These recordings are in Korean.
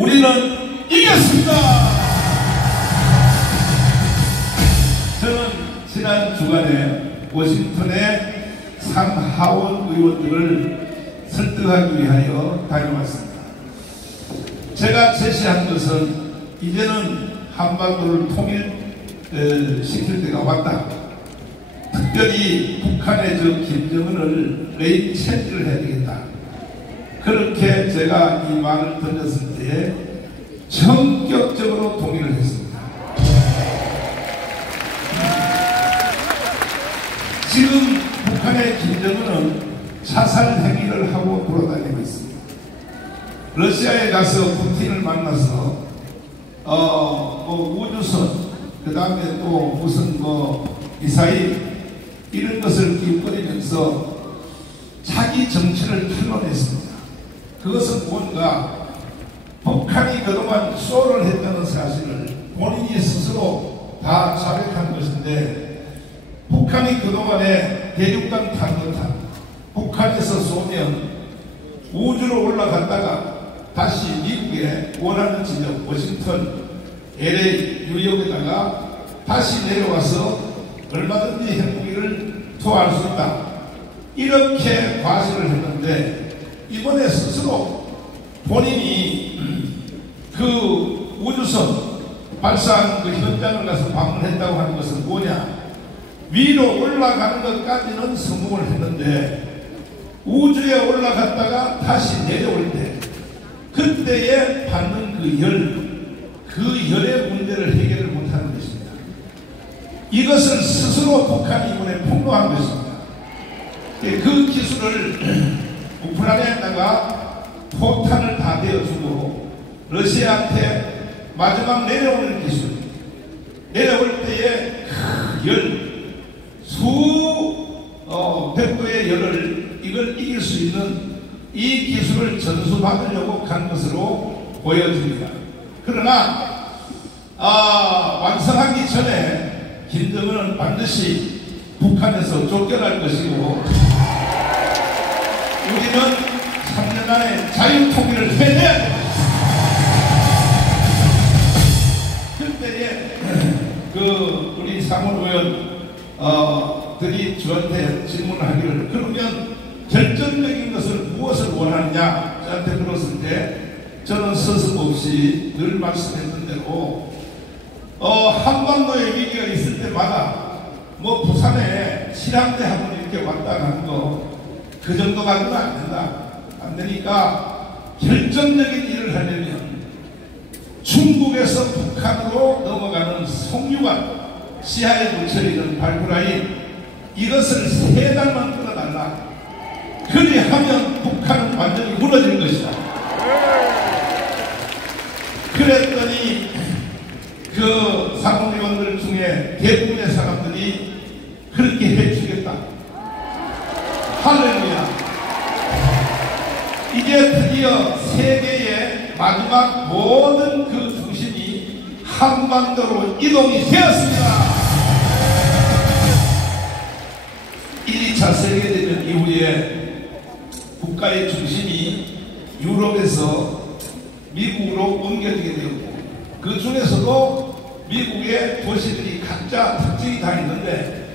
우리는 이겼습니다. 저는 지난 주간에 워싱턴의 상하원 의원들을 설득하기 위하여 다녀왔습니다. 제가 제시한 것은 이제는 한반도를 통일시킬 때가 왔다. 특별히 북한의 저 김정은을 레인 체인지를 해야 되겠다. 그렇게 제가 이 말을 던졌을 때에 전격적으로 동의를 했습니다. 지금 북한의 김정은은 자살 행위를 하고 돌아다니고 있습니다. 러시아에 가서 푸틴을 만나서 우주선 그 다음에 또 무슨 미사일 이런 것을 기웃거리면서 자기 정치를 탄원했습니다. 그것은 뭔가 북한이 그동안 쇼를 했다는 사실을 본인이 스스로 다 자백한 것인데, 북한이 그동안에 대륙간 탄도탄 북한에서 쏘면 우주로 올라갔다가 다시 미국에 원하는 지역 워싱턴, LA, 뉴욕에다가 다시 내려와서 얼마든지 핵무기를 투하할 수 있다. 이렇게 과시를 했는데, 이번에 스스로 본인이 그 우주선 발사한 그 현장을 가서 방문했다고 하는 것은 뭐냐? 위로 올라가는 것까지는 성공을 했는데 우주에 올라갔다가 다시 내려올 때 그때에 받는 그 열의 문제를 해결을 못하는 것입니다. 이것을 스스로 북한이 이번에 폭로한 것입니다. 그 기술을 우크라이나에다가 포탄을 다 대어주고 러시아한테 마지막 내려오는 기술, 내려올 때에 백도의 열을 이걸 이길 수 있는 이 기술을 전수받으려고 간 것으로 보여집니다. 그러나 완성하기 전에 김정은은 반드시 북한에서 쫓겨날 것이고, 우리는 3년 안에 자유통일을 해내야 됩니다. 그때에 우리 상원의원들이 저한테 질문하기를, 그러면 결정적인 것을 무엇을 원하느냐 저한테 물었을 때 저는 서슴없이 늘 말씀했던 대로 한반도에 위기가 있을 때마다 부산에 실함대 한번 이렇게 왔다 가는 거 그 정도 가지고는 안 된다. 안 되니까 결정적인 일을 하려면 중국에서 북한으로 넘어가는 송유관 시하에 묻혀있는 발프라인, 이것을 3달만 끊어달라. 그리하면 북한은 완전히 무너질 것이다. 그랬더니 그 상원의원들 중에 대부분의 사람들이 그렇게 해주겠다. 할렐루야. 이제 드디어 세계의 마지막 모든 그 중심이 한반도로 이동이 되었습니다. 1, 2차 세계대전 이후에 국가의 중심이 유럽에서 미국으로 옮겨지게 되었고, 그 중에서도 미국의 도시들이 각자 특징이 다 있는데,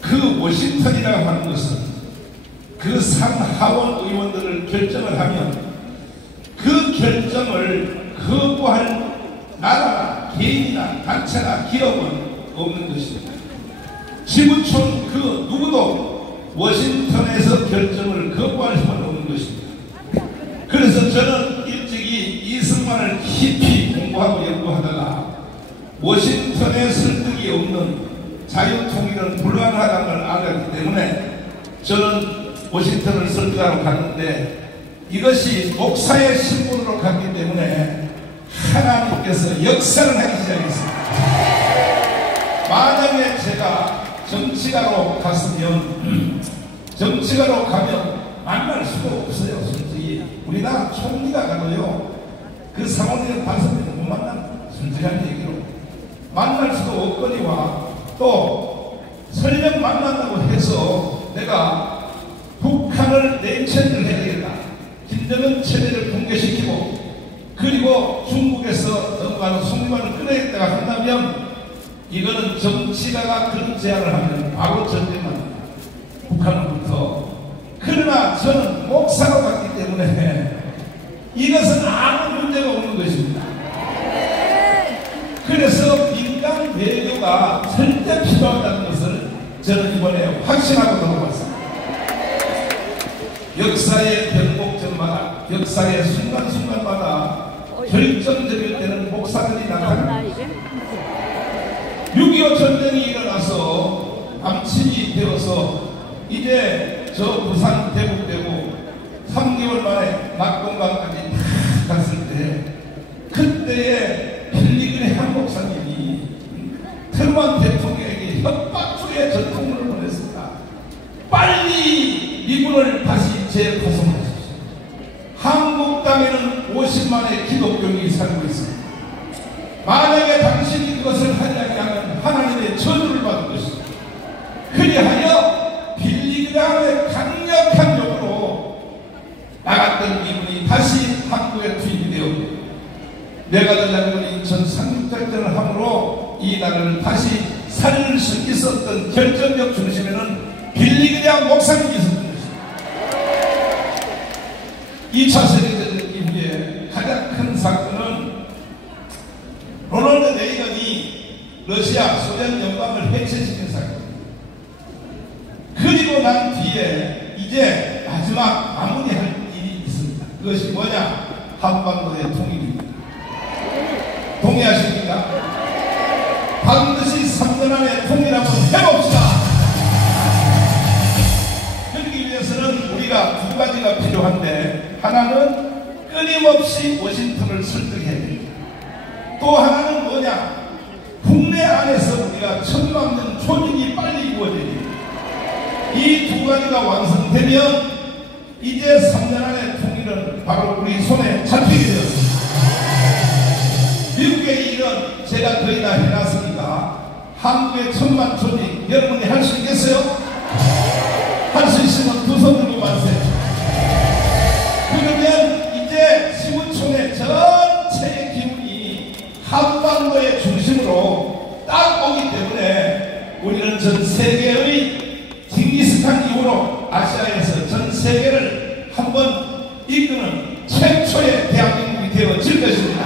그 워싱턴이라고 하는 것은 그 상하원 의원들을 결정을 하면 그 결정을 거부할 나라나 개인이나 단체나 기업은 없는 것입니다. 지구촌 그 누구도 워싱턴에서 결정을 거부할 힘은 없는 것입니다. 그래서 저는 일찍이 이승만을 깊이 공부하고 연구하다가 워싱턴에 설득이 없는 자유통일은 불가능하다는 걸 알았기 때문에 저는 워싱턴을 설득하러 갔는데, 이것이 목사의 신분으로 갔기 때문에 하나님께서 역사를 하기 시작했습니다. 만약에 제가 정치가로 갔으면, 정치가로 가면 만날 수가 없어요. 솔직히 우리나라 총리가 가도요, 그 상원의원 5명은 못 만납니다. 솔직한 얘기로 만날 수가 없거니와, 또 설령 만난다고 해서 내가 북한을 내체를 해야 되겠다, 김정은 체제를 붕괴시키고, 그리고 가서 송년을 끊어야겠다가 한다면 이거는 정치가가 그런 제안을 하면 바로 전쟁만 합니다. 북한으로부터. 그러나 저는 목사로 갔기 때문에 이것은 아무 문제가 없는 것입니다. 그래서 민간 외교가 절대 필요하다는 것을 저는 이번에 확신하고 넘어갔습니다. 역사의 변곡점마다, 역사의 순간순간마다 결정적일 때는 목사들이 나타납니다. 6.25 전쟁이 일어나서 남침이 되어서 이제 저 부산 대북되고 3개월 만에 낙동강까지 다 갔을 때 그때에 빌리그레 한 목사님이 트루만 대통령에게 협박조의 전통문을 보냈습니다. 빨리 미군을 다시 재구성하십시오. 한국 땅에는 50만의 기독교인이 살고 있습니다. 만약에 당신이 그것을 하지 않으면 하나님의 저주를 받을 것입니다. 그리하여 빌리그레의 강력한 요구로 나갔던 미군이 다시 한국에 투입이 되었고 메가더 장군이 전 상륙작전을 함으로 이 나라를 다시 살릴 수 있었던 결정적 중심에는 빌리그레 목사님이 있었던 것입니다. 2차 세계대전 이후에 가장 큰 사건은 로널드 레이건이 러시아 소련 연방을 해체시킨 사건입니다. 그리고 난 뒤에 이제 마지막 마무리할 일이 있습니다. 그것이 뭐냐? 한반도의 통일입니다. 동의하십니까? 반드시 3년 안에 통일 한번 해봅시다. 그러기 위해서는 우리가 두 가지가 필요한데, 하나는 끊임없이 워싱턴을 설득해야 됩니다. 또 하나는 뭐냐? 국내 안에서 우리가 천만년 조직이 빨리 이루어져야 됩니다. 이 두 가지가 완성되면 이제 3년 안에 통일은 바로 우리 손에 잡히게 되었습니다. 미국의 일은 제가 거의 다 해놨으니까 한국의 천만 조직 여러분이 할 수 있겠어요? 할 수 있으면 두 손 들고 말세요. 그러면 이제 시군촌의 전체의 기운이 한반도의 중심으로 딱 오기 때문에 우리는 전 세계의 징기스칸 이후로 아시아에서 전 세계를 한번 이끄는 최초의 대한민국이 되어질 것입니다.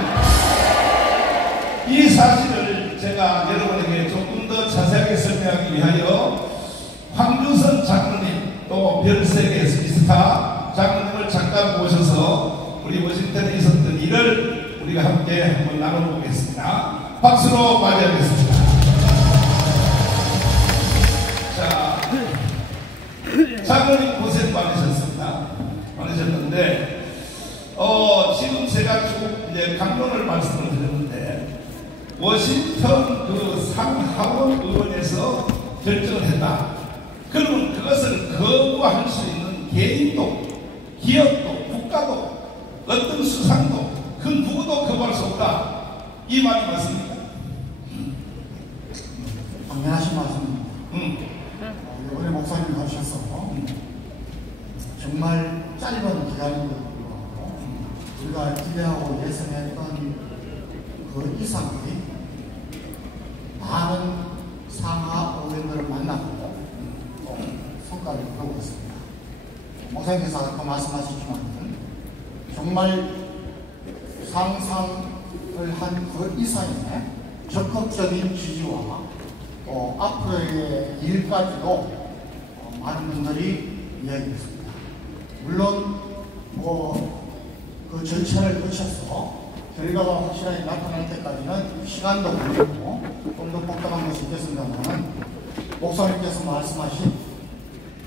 이 사실을 제가 여러분에게 조금 더 자세하게 설명하기 위하여 황준선 장로님 또 별세계 스타 장로님을 잠깐 모셔서 우리 워싱턴에 있었던 일을 우리가 함께 한번 나눠보겠습니다. 박수로 맞이하겠습니다. 자, 장로님 고생 많으셨습니다. 많으셨는데 지금 제가 쭉 이제 강론을 말씀을 드렸는데 워싱턴 그 상하원 의원에서 결정을 했다. 그러면 그것을 거부할 수 있는 개인도 기업도 국가도 어떤 수상도 그 누구도 거부할 수 없다. 이 말이 맞습니까? 당연하신 말씀입니다. 이번에 목사님 하셔서 정말 짧은 기간임에도 불구하고 우리가 기대하고 예상했던 그 이상의 많은 상하 의원들을 만나고 성과를 보고 있습니다. 목사님께서 아까 말씀하셨지만 정말 상상을 한 그 이상의 적극적인 지지와 또 앞으로의 일까지도 많은 분들이 이야기했습니다. 물론 그 절차를 거쳐서 결과가 확실하게 나타날 때까지는 시간도 걸리고 좀 더 복잡한 것이 있겠습니다만 목사님께서 말씀하신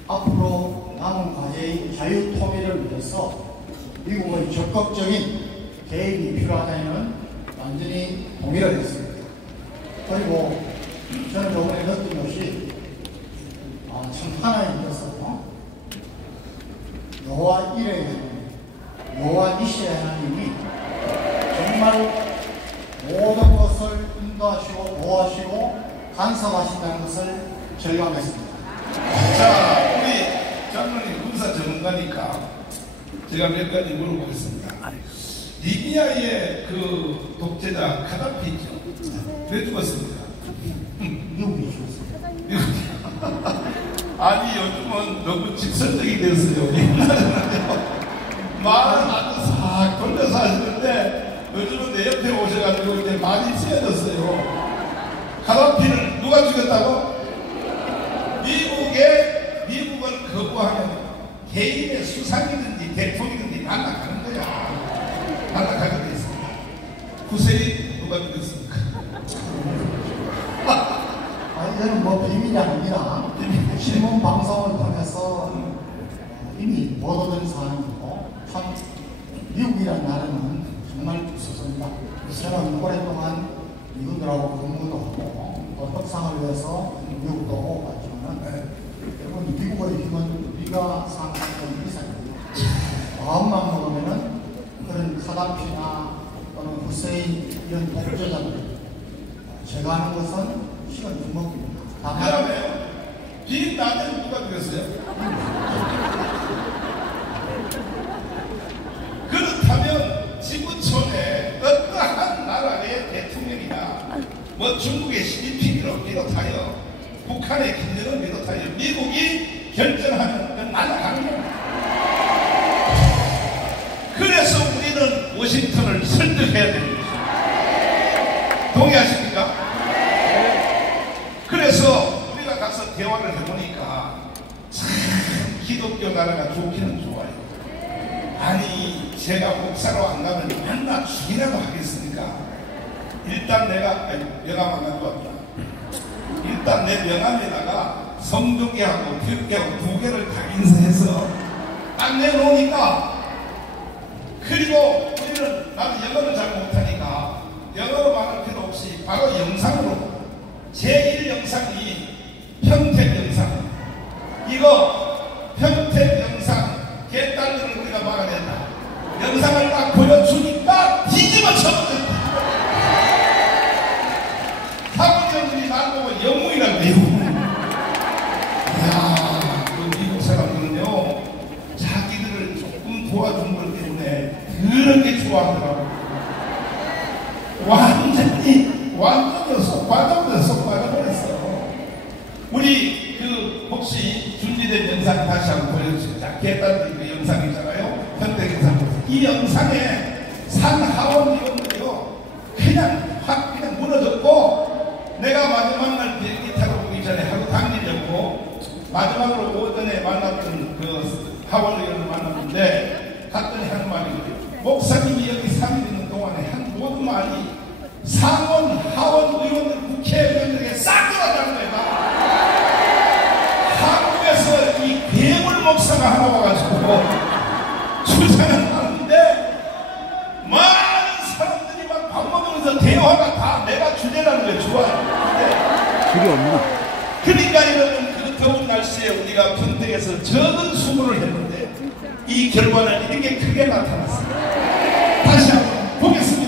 앞으로 남은 과제의 자유통일을 위해서 미국의 적극적인 개입이 필요하다는 완전히 동의를 했습니다. 그리고 저는 저번에 느낀 것이 참 하나님께서 여호와 이레 여호와 니시의 하나님이 정말 모든 것을 인도하시고 보호하시고 간섭하신다는 것을 절감했습니다. 자, 우리 장로님 군사 전문가니까 제가 몇 가지 물어보겠습니다. 리비아의 그 독재자 카다피 있죠. 왜 죽었습니까? 미국이 죽었어요. 아니 요즘은 너무 직선적이 됐어요. 말은 아주 싹 돌려서 하시는데 요즘은 내 옆에 오셔가지고 이제 말이 세졌어요. 카다피를 누가 죽였다고? 미국을 거부하면 개인의 수상이든지 대통령이든지 날아가는 거야. 날아가게 돼 있습니다. 후세인 누가 죽였습니까? 이거는 뭐 비밀이 아니라 신문 방송을 통해서 이미 보도된 사안이고, 참 미국이라는 나라는 정말 무섭습니다. 저는 오랫동안 미국들하고 근무도 하고 또 협상을 위해서 미국도 오고 갔지만, 여러분 미국의 힘은 우리가 상상하는 이상입니다. 마음만 먹으면은 그런 카다피나 또는 후세인 이런 독재자들 제거하는 것은 시간 주먹입니다. 그러면 빈라덴 누가 죽였어요? 그렇다면 지구촌에 어떠한 나라의 대통령이나 뭐 중국의 시진핑을 비롯하여 북한의 김정은을 비롯하여 미국이 결정하면 그건 날아가는 겁니다. 그래서 우리는 워싱턴을 설득해야 됩니다. 동의하십니까? 그래서 우리가 가서 대화를 해보니까 참 기독교 나라가 좋기는 좋아요. 아니 제가 목사로 안 가면 만나 죽이라고 하겠습니까? 일단 내가 명함 안 가져왔다. 일단 내 명함에다가 성조기하고 교육계하고 두 개를 다 인쇄해서 딱 내놓으니까, 그리고 우리는 나는 영어를 잘 못하니까 영어로 말할 필요 없이 바로 영상으로 제1영상이 평택 영상, 이거 평택 영상 개딸들을 우리가 막아낸다. 영상을 딱 보여주니까 뒤집어 쳐버렸다. 사모님들이 나보고 영웅이라고 해요. 이야, 그 미국 사람들은요 자기들을 조금 도와준 것 때문에 그렇게 좋아하더라고. 완전히 속 빠져버렸어. 우리 그 혹시 준비된 영상 다시 한번 보여주시죠. 자, 개딸들 그 영상 있잖아요. 평택 영상. 이 영상에 산 하원 의원들이요 그냥 무너졌고, 내가 마지막 날 비행기 타러 오기 전에 하루 당일이었고 마지막으로 오전에 만났던 그 하원 의원을 만났는데 갔더니 하는 말이, 목사님이 여기 3일 있는 동안에 한 모든 말이 상원, 하원 의원들, 국회의원들에게 싹 들어가는 거야. 한국에서 이 괴물 목사가 하나 와가지고 주장을 하는데 많은 사람들이 막 밥 먹으면서 대화가 다 내가 주제라는 거예요. 좋아요. 줄이 없나? 그러니까 이러는 그 더운 날씨에 우리가 평택에서 적은 수고를 했는데 이 결과는 이렇게 크게 나타났습니다. 다시 한번 보겠습니다.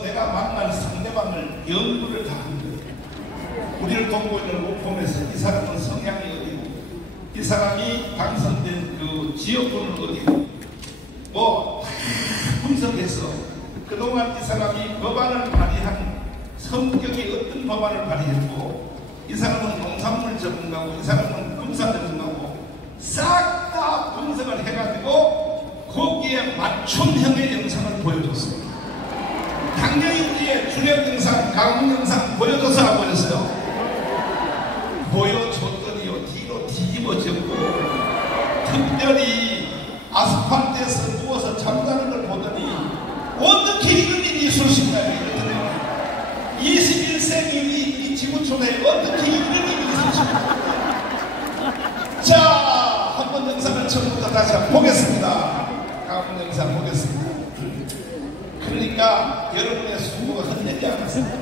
보면서 내가 만난 상대방을 연구를 다 한 거예요. 우리를 돕고 있는 로펌에서 이 사람은 성향이 어디고, 이 사람이 당선된 그 지역구는 어디고, 뭐 분석해서 그동안 이 사람이 법안을 발의한 성격이 어떤 법안을 발의했고, 이 사람은 농산물 전문가고, 이 사람은 검사 전문가고, 싹 다 분석을 해가지고 거기에 맞춤형의 영상을 보여줬어요. 당연히 우리의 주력 영상, 강훈 영상 보여줘서 안 보였어요? 보여줬더니요, 뒤로 뒤집어졌고, 특별히 아스팔트에서 누워서 잠자는 걸 보더니 어떻게 이런 일이 있을 수 있나요? 이러더니 21세기 이 지구촌에 어떻게 이런 일이 있을 수 있나요? 자, 한번 영상을 처음부터 다시 한번 보겠습니다. 강훈 영상 보겠습니다. 그러니까 여러분의 수고가 헛되지 않았습니다.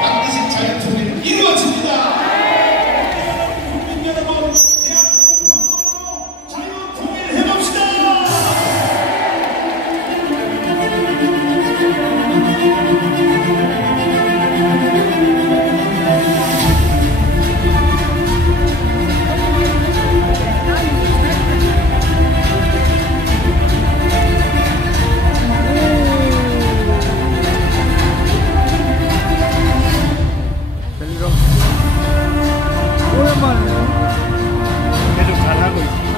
반드시 자유통일은 이루어집니다. 국민 여러분, 대한민국 한번으로 자유통일 해봅시다. 계속 잘하고 있습니다.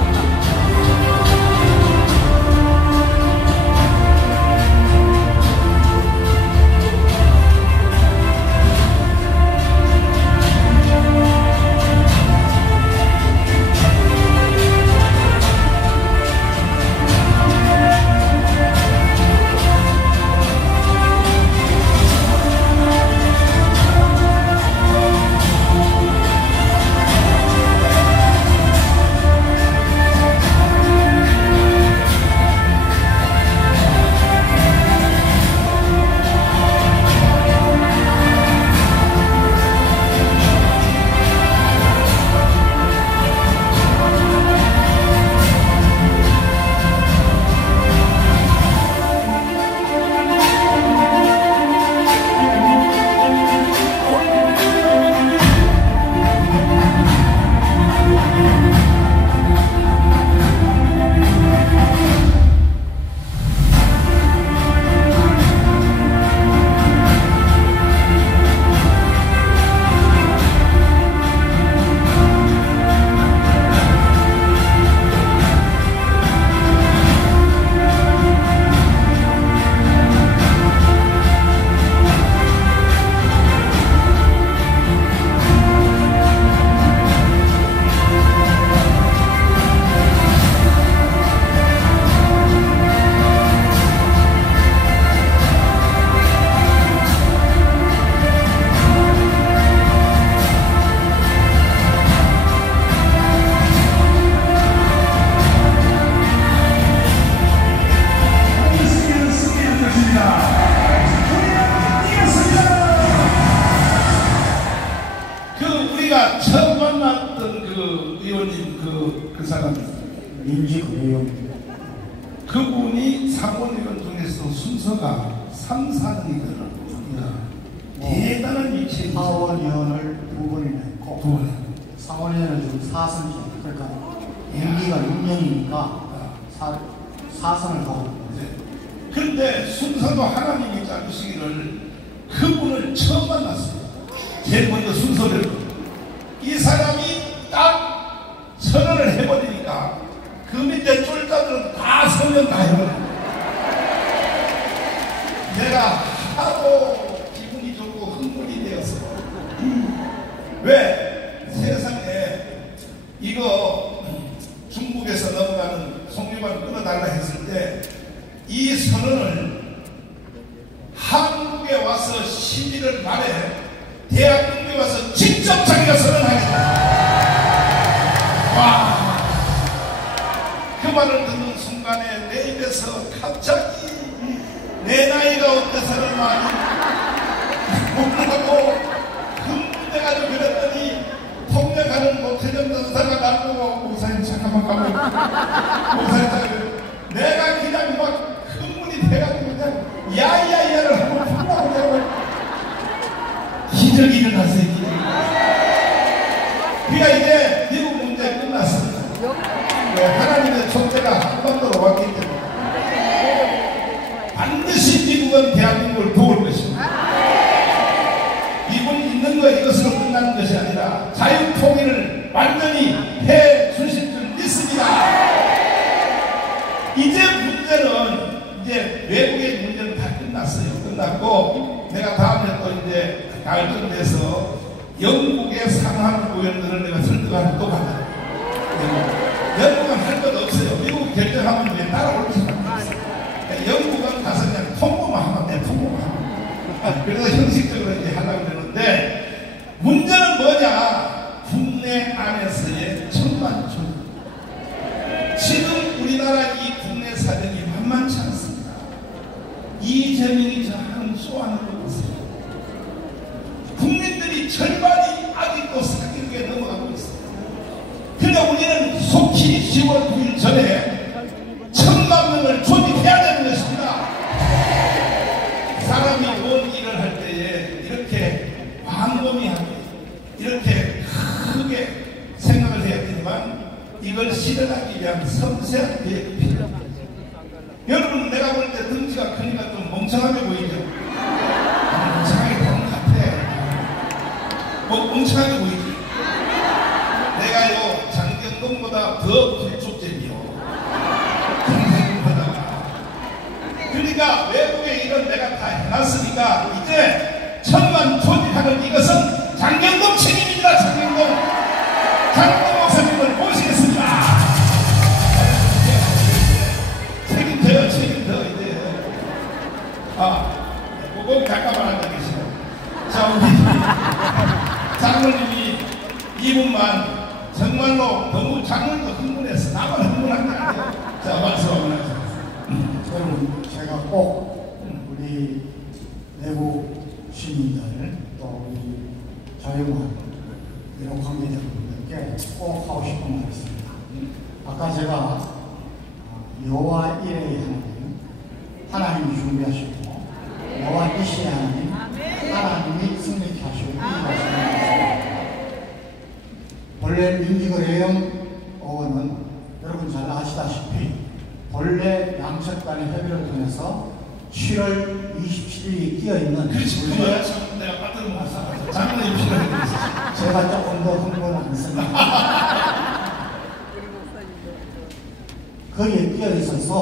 처음 만났던 그 의원님 그 사람 민지구의원 그분이 상원의원 중에서 순서가 3, 4등이더라고요. 대단한 위치에 하원의원을 2번이나 했고 2번 상원의원은 지금 4선이죠. 그러니까 임기가 6년이니까 4선을 하고 그런데 순서도 하나님이 짜주시기를 그분을 처음 만났어요. 제일 먼저 순서를 이 사람이 딱 선언을 해버리니까 그 밑에 쫄자들은 다 서면 다 해버려요. 내가 하도 기분이 좋고 흥분이 되었어. 왜? 세상에 이거 중국에서 넘어가는 송유관을 끊어달라 했을 때 이 선언을 한국에 와서 11월 말에 대한민국에 와서 직접 자기가 선언하겠다. 와! 그 말을 듣는 순간에 내 입에서 갑자기 내 나이가 어때서는 많이 못하고 흥분해가지고 그랬더니 통역하는 노태정 전사가 나보고 목사님 잠깐만 가면 목사님 내가 그냥 막 흥분이 돼가지고 그냥 야야야를 하고 대한민국을 도울 것입니다. 이분 있는 것 이것으로 끝나는 것이 아니라 자유통일을 완전히 해 주실 줄 믿습니다. 이제 문제는 이제 외국의 문제는 다 끝났어요. 끝났고 내가 다음에 또 이제 갈등돼서 영국의 상하원 의원들을 내가 설득하는 또 가다. 영국은 할 것 없어요. 미국 결정하면 왜 따라올 수가 없어요. 영국은 가서 그냥 통보만 하면 돼. 통보만 하면. 그래서 형식적으로 이제 하려고 그러는데 문제는 뭐냐? 국내 안에서의 천만촌. 지금 우리나라 이 국내 사정이 만만치 않습니다. 이재명이 저 하는 쇼하는 거 보세요. 국민들이 절반이 아직도 사기극에 넘어가고 있어요. 그러니까 우리는 속히 10월 9일 전에 1000만 명을 조직해야 되는 것입니다. 사람이 뭔 일을 할 때에 이렇게 광범위하게 이렇게 크게 생각을 해야 되지만 이걸 실현하기 위한 섬세한 계획이 필요합니다. 여러분 내가 볼 때 덩치가 크니까 좀 멍청하게 보이죠? 멍청하게 보는 것 같아. 뭐 멍청하게 보이지? 내가요 장경동보다 더 길쭉잼이요. 그러니까 외국의 일은 내가 다 해놨으니까 이제 1000만 조직하는 이것은 장경동 책임입니다. 장경동 목사님을 모시겠습니다. 책임져요. 이제 그건 잠깐만 앉아 계시고 자 우리 장로님이 이분만 정말로 너무 장로도 흥분해서 나만 흥분한 게 아니에요. 자 말씀합니다. 여러분 제가 꼭 우리 내부 시민들 또 우리 자유만 이런 관계자분들께 꼭 하고 싶은 말이 있습니다. 아까 제가 여호와 일의 하나님이 준비하시고 여호와 이시의 하나님이 승리케 하시고 이 말씀을 본래 민지거래형 어원은 여러분 잘 아시다시피 본래 양측 간의 협의를 통해서 7월 27일이 끼어있는 그렇지. 내가 빠뜨는 거 같아. 장로님 필요해. 제가 조금 더 흥분을 안 했습니다. 거기에 끼어있어서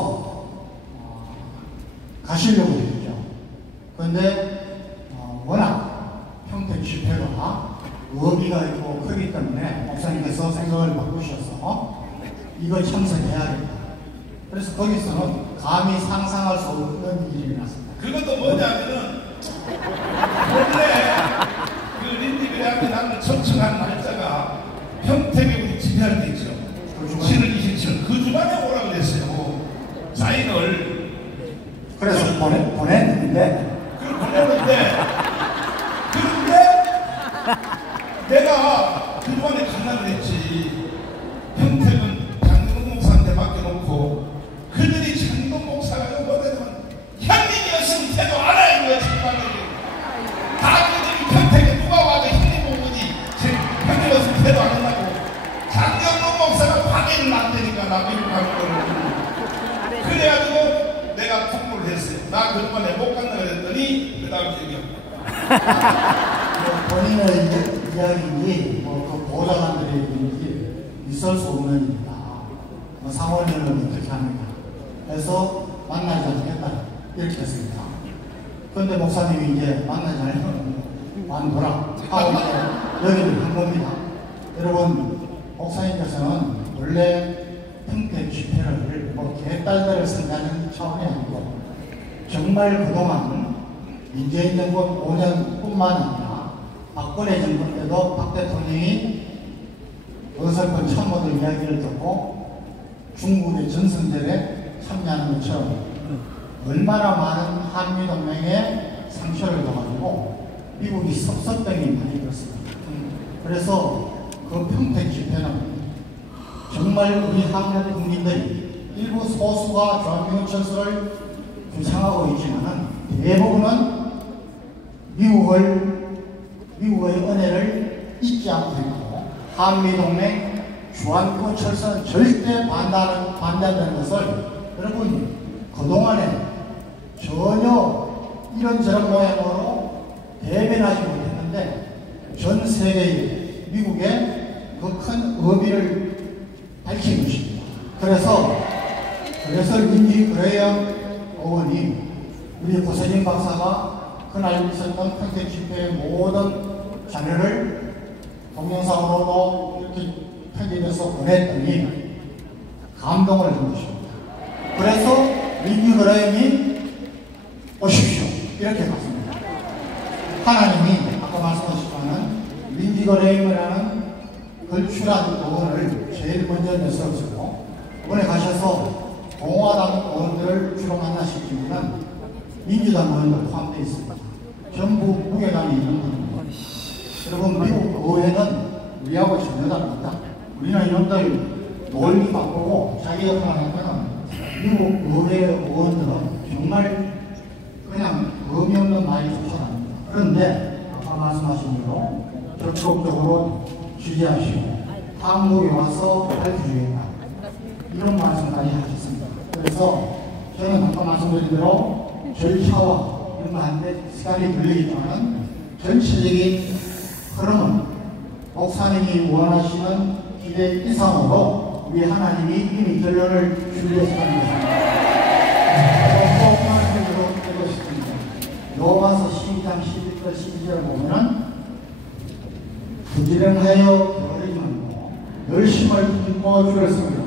가시려고 했죠. 그런데 워낙 평택 집회가 의미가 있고 크기 때문에 목사님께서 생각을 바꾸셔서 이거 참석해야겠다. 그래서 거기서는 감히 상상할 수 없는 일이 났습니다. 그것도 뭐냐면은 원래 그 린디비리 앞에 나는 청청한 날짜가 평택에 우리 집회할 때 있죠. 7월 27일 그 주간에 오라고 그랬어요. 사인을. 그래서 보냈는데 그걸 보냈는데 그런데 내가 그 주간에 간다고 했지. 평택은 장동 목사한테 맡겨놓고 그들이 장동 목사가 뭐냐면 형님이었으면 태도 안 하는 거야. 다 그들이 평택에 누가 와도 형님 보고지 형님이었으면 태도 안 한다고. 장경동 목사가 방해를 안 되니까 나 미국 가는 거를. 그래가지고 내가 통보를 했어요. 나 그동안에 못 간다 그랬더니 그 다음 얘기합니다. 본인의 이야기니 그 보좌관들의 얘기인지 있을 수 없는 일이다. 상원의원은 어떻게 합니까? 그래서 만나지 않겠다 이렇게 했습니다. 그런데 목사님이 이제 만나지 않으면 완도라 하고 여기를 한 겁니다. 여러분 목사님께서는 원래 평택 집회를 뭐 개딸들을 생각하는 차원이 아니고 정말 그동안 문재인 정권 5년뿐만 아니라 박근혜 정권 때도 박 대통령이 어설픈 참모들 이야기를 듣고 중국의 전선들에 참여하는 것처럼 얼마나 많은 한미동맹에 상처를 줘가지고 미국이 섭섭병이 많이 들었습니다. 그래서 그 평택 집회는 정말 우리 한국 국민들이 일부 소수가 대한민국 철수를 주창하고 있지만 대부분은 미국의 은혜를 잊지 않고 있고 한미동맹 주한국 철수는 절대 반대한다는 것을 여러분 그동안에 전혀 이런저런 모양으로 대변하지 못했는데 전 세계에 미국에 그 큰 의미를 밝힌 것입니다. 그래서 린지 그레이엄 의원이 우리 고세진 박사가 그날 있었던 평택 집회의 모든 자료를 동영상으로도 이렇게 편집해서 보냈더니 감동을 준 것입니다. 그래서 린지 그레이엄이 오십시오 이렇게 갔습니다. 하나님이 아까 말씀하셨지만 린지 그레이엄이라는 걸출한 의원을 제일 먼저 내세우시고 이번에 가셔서 공화당 의원들을 주로 만나시키면 민주당 의원도 포함되어 있습니다. 전부 무게감이 있는 분입니다. 여러분 미국 의회는 우리하고 전혀 다릅니다. 우리는 이놈들 놀기 바쁘고 자기 역할을 하면 미국 의회 의원들은 정말 그냥 의미 없는 말이 쏟아납니다. 그런데 아까 말씀하신 대로 적극적으로 지지하시고 한국에 와서 밝혀주겠다 이런 말씀까지 하셨습니다. 그래서 저는 아까 말씀드린 대로 절차와 이런 거 하는데 시간이 걸리지만 전체적인 흐름은 목사님이 원하시는 기대 이상으로 우리 하나님이 이미 결론을 준비해서 가는 것입니다. 꼭 말씀드리고 싶습니다. 로마서 12장 11절 12절을 보면은 부지런하여 게으르지 말고 열심을 품고 주를 섬기라.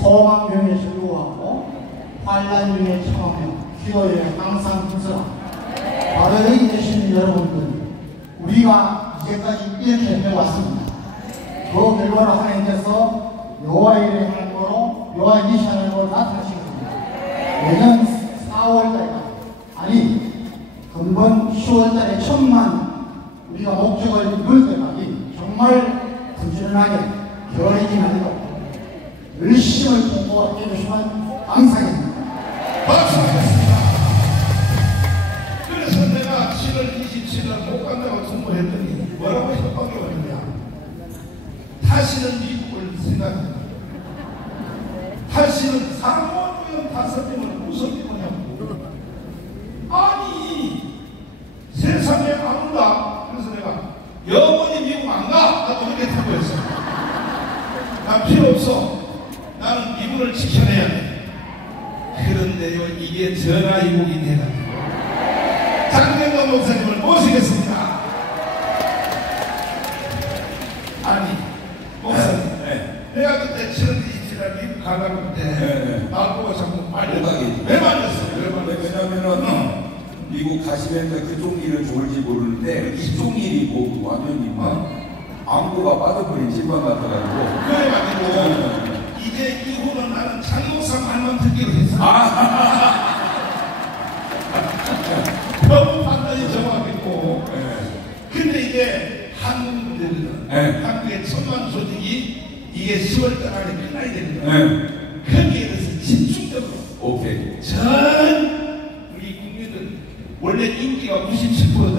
소망 중에 즐거워하고 환난 중에 참으며 기도에 항상 힘쓰라. 바로 여기 계신 여러분들 우리가 이제까지 이렇게 해왔습니다. 그 결과로 하나님께서 여호와의 하나님으로 여호와의 니시 하나님으로 나타나신 겁니다. 내년 4월달까지 아니 금번 10월달에 1000만 우리가 목적을 이룰 때까지 정말 부지런하게 게으르지 말고 열심을 공부해 주시면 감사합니다. 박수하겠습니다. 그래서 내가 7월 27일 못 간다고 선포했더니 뭐라고 협박이 왔느냐. 다시는 미국을 생각합니다. 다시는 상원 의원 5명을 무슨 거냐고. 아니 세상에 안 온다. 그래서 내가 영원히 미국 안 가. 나도 이렇게 타고했어. 난 필요 없어. 나는 미국을 지켜내야 돼. 그런데요 이게 전화위복이 돼가지고 장경건 목사님을 모시겠습니다. 아니 목사님 내가 그때 7월 27일 미국 가려고 때 나보고 자꾸 말렸다기 왜 말렸어? 왜냐면은 미국 가시면 그쪽 일은 좋을지 모르는데 이쪽 일이 뭐 완전히 막 안구가 빠져버린 집안 같아가지고 그래가지고 이제 이후로 나는 장목사 말만 듣기로 했어. 너무 판단이 정확했고 근데 이게 한국 문제는 한국의 천만 조직이 이게 10월달 안에 끝나야 되는 거야. 거기에 대해서 집중적으로 오케이. 전 우리 국민들 원래 인기가 97%다.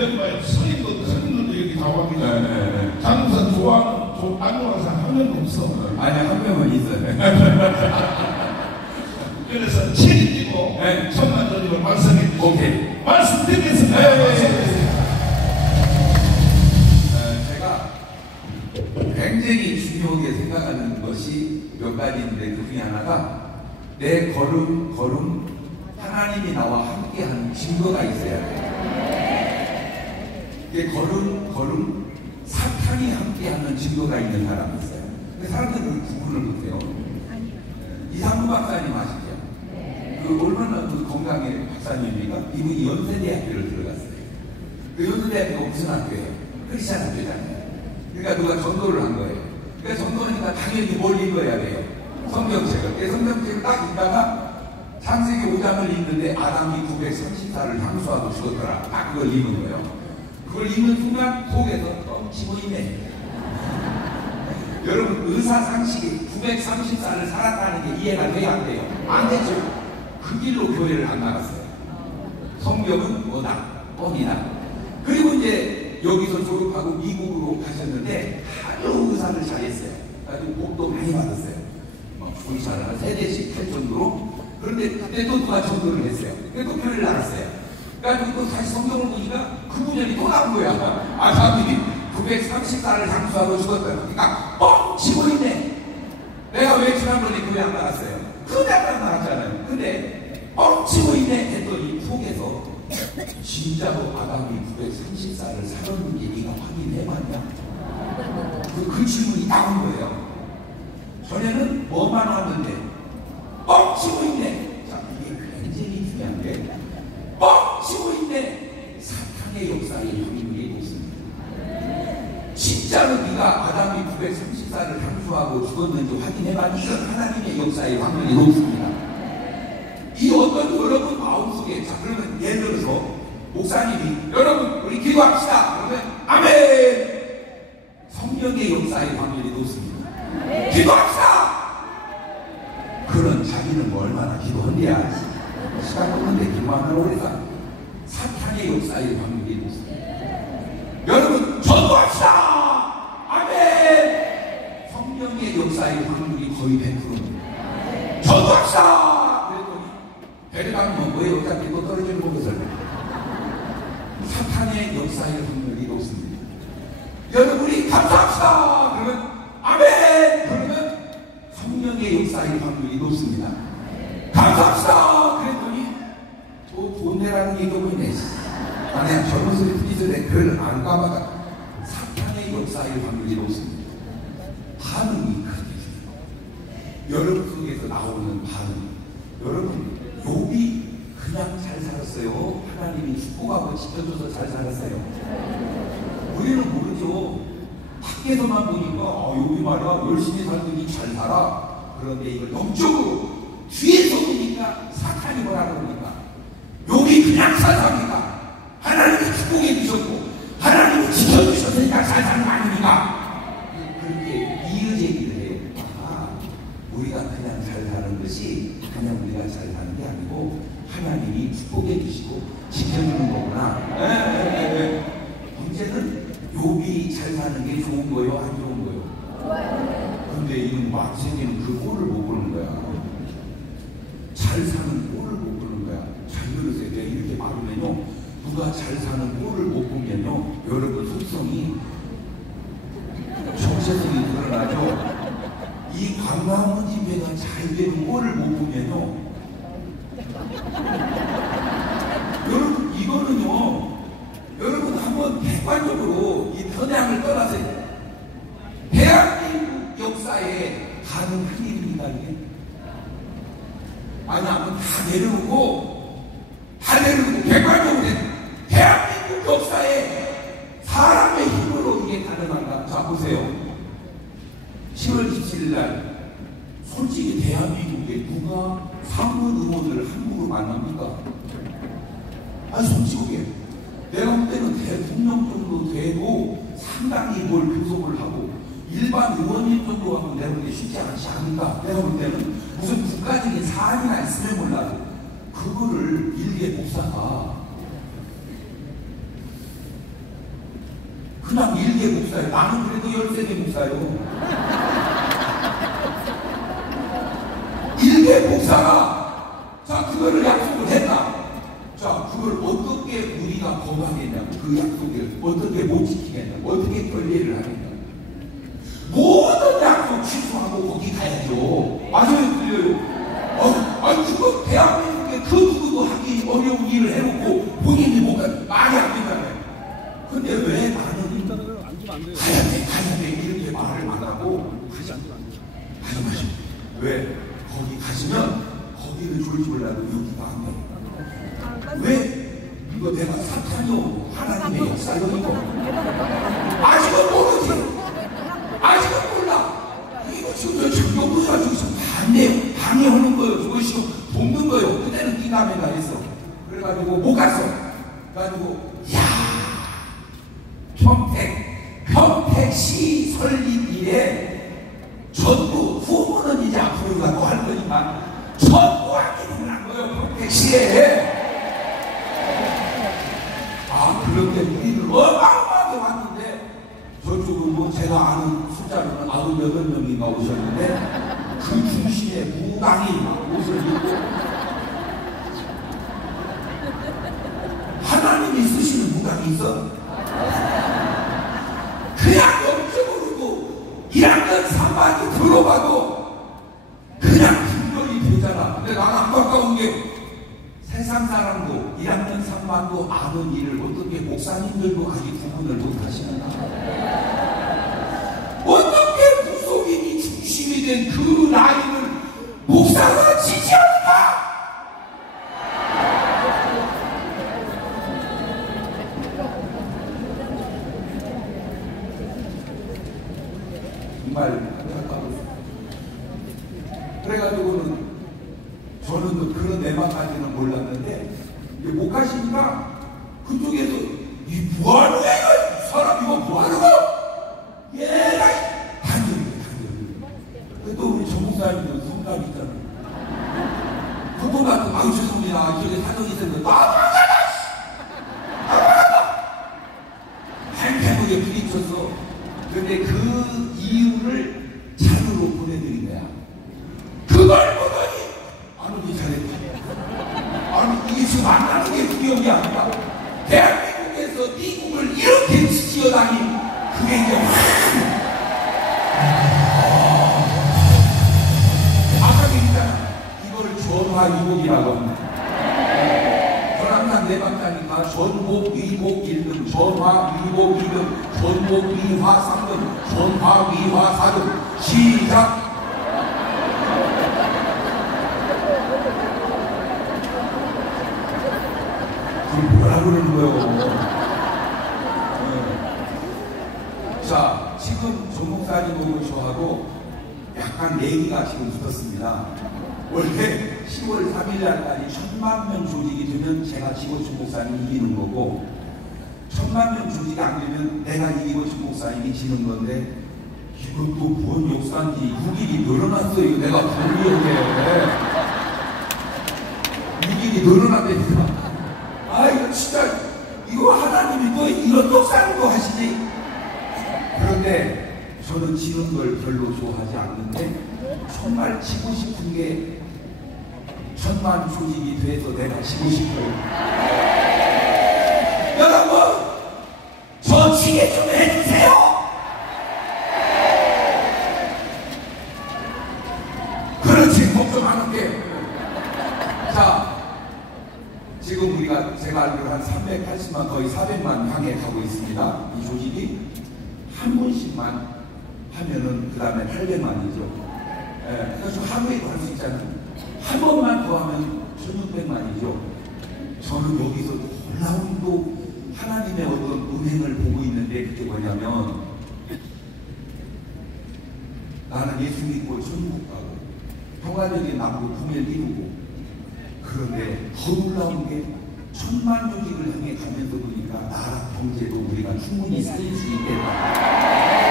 여기 봐요. 스님들도 여기 다 와 계시고 장목사 좋아하는 안 좋아하는 사람 한 명도 없어. 아니 한 명은 있어요. 그래서 책임지고 천만 조직을 완성해 주시고 오케이. 말씀드리겠습니다. 제가 굉장히 중요하게 생각하는 것이 몇 가지인데 그 중에 하나가 내 걸음 하나님이 나와 함께하는 증거가 있어야 돼요. 내 걸음 사탄이 함께하는 증거가 있는 사람이 있어요. 사람들은 구분을 못해요. 이상무 박사님 아시죠? 그 얼마나 그 건강의 박사님이니까 이분이 연세대학교를 들어갔어요. 그 연세대학교가 무슨 학교예요? 크리스찬 학교잖아요. 그러니까 누가 전도를 한 거예요. 그러니까 전도하니까 당연히 뭘 읽어야 돼요? 성경책을. 그 성경책을 딱 읽다가 창세기 5장을 읽는데 아담이 930살을 향수하고 죽었더라. 딱 그걸 읽은 거예요. 그걸 읽는 순간 속에서 뻥치고 있네. 여러분 의사상식이 930살을 살았다는 게 이해가 돼야 안 돼요? 안 되죠. 그 길로 교회를 안 나갔어요. 성경은 뭐다? 뻥이다. 그리고 이제 여기서 졸업하고 미국으로 가셨는데 아주 의사를 잘했어요. 아주 복도 많이 받았어요. 막 불사를 한 3대씩 할 정도로 그런데 그때 또 누가 전도를 했어요. 그때 또 교회를 나갔어요. 그러니까 또 다시 성경을 보니까 그 분열이 또 나온 거야. 아, 사람들이 930살을 장수하고 죽었다. 그러니까 뻥치고 있네. 내가 왜 지난번에 교회 안 나갔어요? 그때 안 나갔잖아요. 근데 뻥치고 있네 했더니 속에서 진짜로 아담이 930살을 살았는지 네가 확인해봤냐? 그 질문이 나온 거예요. 전에는 뭐만 왔는데 뻥치고 있네. 자, 이게 굉장히 중요한 게 뻥치고 있네. 사탄의 역사의 확률이 높습니다. 진짜로 네가 아담이 930살을 향수하고 죽었는지 확인해봤니? 이건 하나님의 역사의 확률이 높습니다. 이 어떤 여러분 마음속에, 자, 그러면 예를 들어서 목사님이 여러분 우리 기도합시다. 그러면 아멘. 성령의 역사의 확률이 높습니다. 기도합시다. 그런 자기는 뭐 얼마나 기도한대야. 시간 없는데 기도하느라고 그래서 사탄의 역사의 확률이 높습니다. 여러분 전도합시다. 아멘. 성령의 역사의 확률이 거의 100%입니다. 전도합시다. 그랬더니 데려가면 뭐예요? 어차피 또 떨어지는 것을. 사탄의 역사의 확률이 높습니다. 여러분이 감사합시다. 그러면 아멘. 그러면 성령의 역사의 확률이 높습니다. 감사합시다. 그랬더니 또 돈 내라는 게 너무 있네. 내가 젊은이들이 부딪혀내 교회를 안 가봐가. 사탄의 역사의 확률이 높습니다. 반응이 크게 중요해요. 여러분 속에서 나오는 반응. 여러분 욥이 그냥 잘 살았어요? 하나님이 축복하고 지켜줘서 잘 살았어요? 우리는 모르죠. 밖에서만 보니까 욥이 말이야 열심히 살더니 잘 살아. 그런데 이걸 영적으로 뒤에서 보니까 사탄이 뭐라고 그러니까 욥이 그냥 잘 삽니까? 하나님이 축복해 주셨고 하나님이 지켜주셨으니까 잘 사는 거 아닙니까? 그렇게 이의제기를 해요. 우리가 그냥 잘 사는 것이 그냥 우리가 잘 사는 게 아니고 하나님이 축복해 주시고 지켜주는 거구나. 문제는 욥이 잘 사는 게 좋은 거예요? 안 좋은 거예요? 근데 이는 마세기는 그 꼴을 못 보는 거야. 잘 사는 꼴을 못 보는 거야. 잘 들으세요. 내가 이렇게 말하면요, 누가 잘 사는 꼴을 못 보면요, 여러분 속성이 정체성이 드러나죠. 이 관광원 집회가 잘 되는 꼴을 못 보면요, 여러분 이거는요, 여러분 한번 객관적으로 이 편향을 떠나서 대한민국 역사에 가능한 일입니다. 이게 아니 한번 다 내려오고 객관적으로 대한민국 역사에 사람의 힘으로 이게 가능한가? 자 보세요. 10월 27일 날 솔직히 대한민국에 누가 상원 의원을 한국으로 만납니까? 아니 솔직하게 내가 볼 때는 대통령 정도 돼도 상당히 뭘 교섭을 하고 일반 의원님 정도 하면 내가 볼 때 쉽지 않지 않을까? 내가 볼 때는 무슨 국가적인 사안이나 있으면 몰라도 그거를 일개 목사가 그냥 일개 목사예요. 나는 그래도 13개 목사예요. 일개 목사가 자 그거를 약속을 했다. 자 그걸 어떻게 우리가 거부하겠냐고, 그 약속을 어떻게 못 지키겠냐고, 어떻게 결례를 하겠냐고. 모든 약속 취소하고 거기 가야죠. 맞아요, 틀려요? 아니 지금 대한민국에 그 누구도 하기 어려운 일을 해놓고 본인이 뭔가 말이 안 된다고요. 근데 왜 많은 가야 돼 이렇게 말을 안 하고 하지 마시고, 왜 거기 가시면 거기를 졸지 몰라도 여기가 안 돼. 왜? 이거 내가 사탄이요 하나님의 역사요 이거 아직은 모르지. 아직은 몰라. 이거 지금 연구소가 저기서 방해하는 거예요. 저거 지금 돕는 거예요. 그때는 기남에가 있어. 그래가지고 못 갔어. 그래가지고 평택시 설립 이래 전부 후보는 이제 앞으로 가고 할 거니까 전부하기는 한 거예요. 평택시에. 그런데 우리는 어마어마하게 왔는데 저쪽은 뭐 제가 아는 숫자로는 98명인가 오셨는데 그 중심에 무당이 옷을 입고 지도당이 있어? 그냥 영적으로도 1학년 3반이 들어봐도 그냥 분별이 되잖아. 근데 나는 안타까운 게 세상 사람도 1학년 3반도 아는 일을 어떻게 목사님들도 아직 구분을 못 하시는가? 어떻게 무속인이 중심이 된 그 라인을 목사가 지지하는가? 정말 안타까웠어요. 그래가지고는 저는 또 그런 내막까지는 몰랐는데 못 가시니까 그쪽에서 이 뭐하는 거야 이거 사람 이거 뭐하는 거? 얘가 단절이에요. 또 우리 전목사님도 성감이 있잖아요. 보통 같은 아유 죄송합니다. 저기 사정이 있었는데 한패하게 부딪혔어. 근데 그 이유를 자료로 보내드린 거야. 그걸 보더니 아니 잘했다. 아니 이게 지금 만나는 게 중요한 게 아니라 대한민국에서 미국을 이렇게 지지어다니 그게 이제 아까니까 이걸 전화위복이라고 합니다. 저는 항상 내 박자니까 전복, 위복 1등, 전화위복 2등, 전복, 위화 3등, 전화, 위화 4등. 시작! 그럼 뭐라 그러는 거예요? 자, 지금 전목사님하고 저하고 약간 얘기가 지금 붙었습니다. 원래 10월 3일 날까지 1000만 명 조직이 되면 제가 지고춘 목사님이 이기는 거고 1000만 명 조직이 안 되면 내가 이기고 춘 목사님이 지는 건데 이것도 뭔 역사인지 6일이 늘어났어요. 내가 불리하게 6일이 늘어났다니까. 아 이거 진짜 이거 하나님이 또 이런 역사를 또 하시지. 그런데 저는 지는 걸 별로 좋아하지 않는데 정말 지고 싶은 게 1000만 조직이 돼서 내가 지고 싶어요. 여러분 저 지게 좀 해주세요. 그렇지 걱정 안 할게. 자 지금 우리가 제가 알기로 한 380만 거의 400만 향해 가고 있습니다. 이 조직이 한 분씩만 하면은 그 다음에 800만이죠. 그래서 하루에도 할 수 있잖아요. 한 번만 더 하면 1600만이죠. 저는 여기서 놀라운 또 하나님의 어떤 은행을 보고 있는데 그게 뭐냐면 나는 예수 믿고 천국 가고 평화적인 남북 통일 이루고 그런데 더 놀라운 게 1000만 조직을 향해 가면서 보니까 나라 경제도 우리가 충분히 살릴 수 있겠다.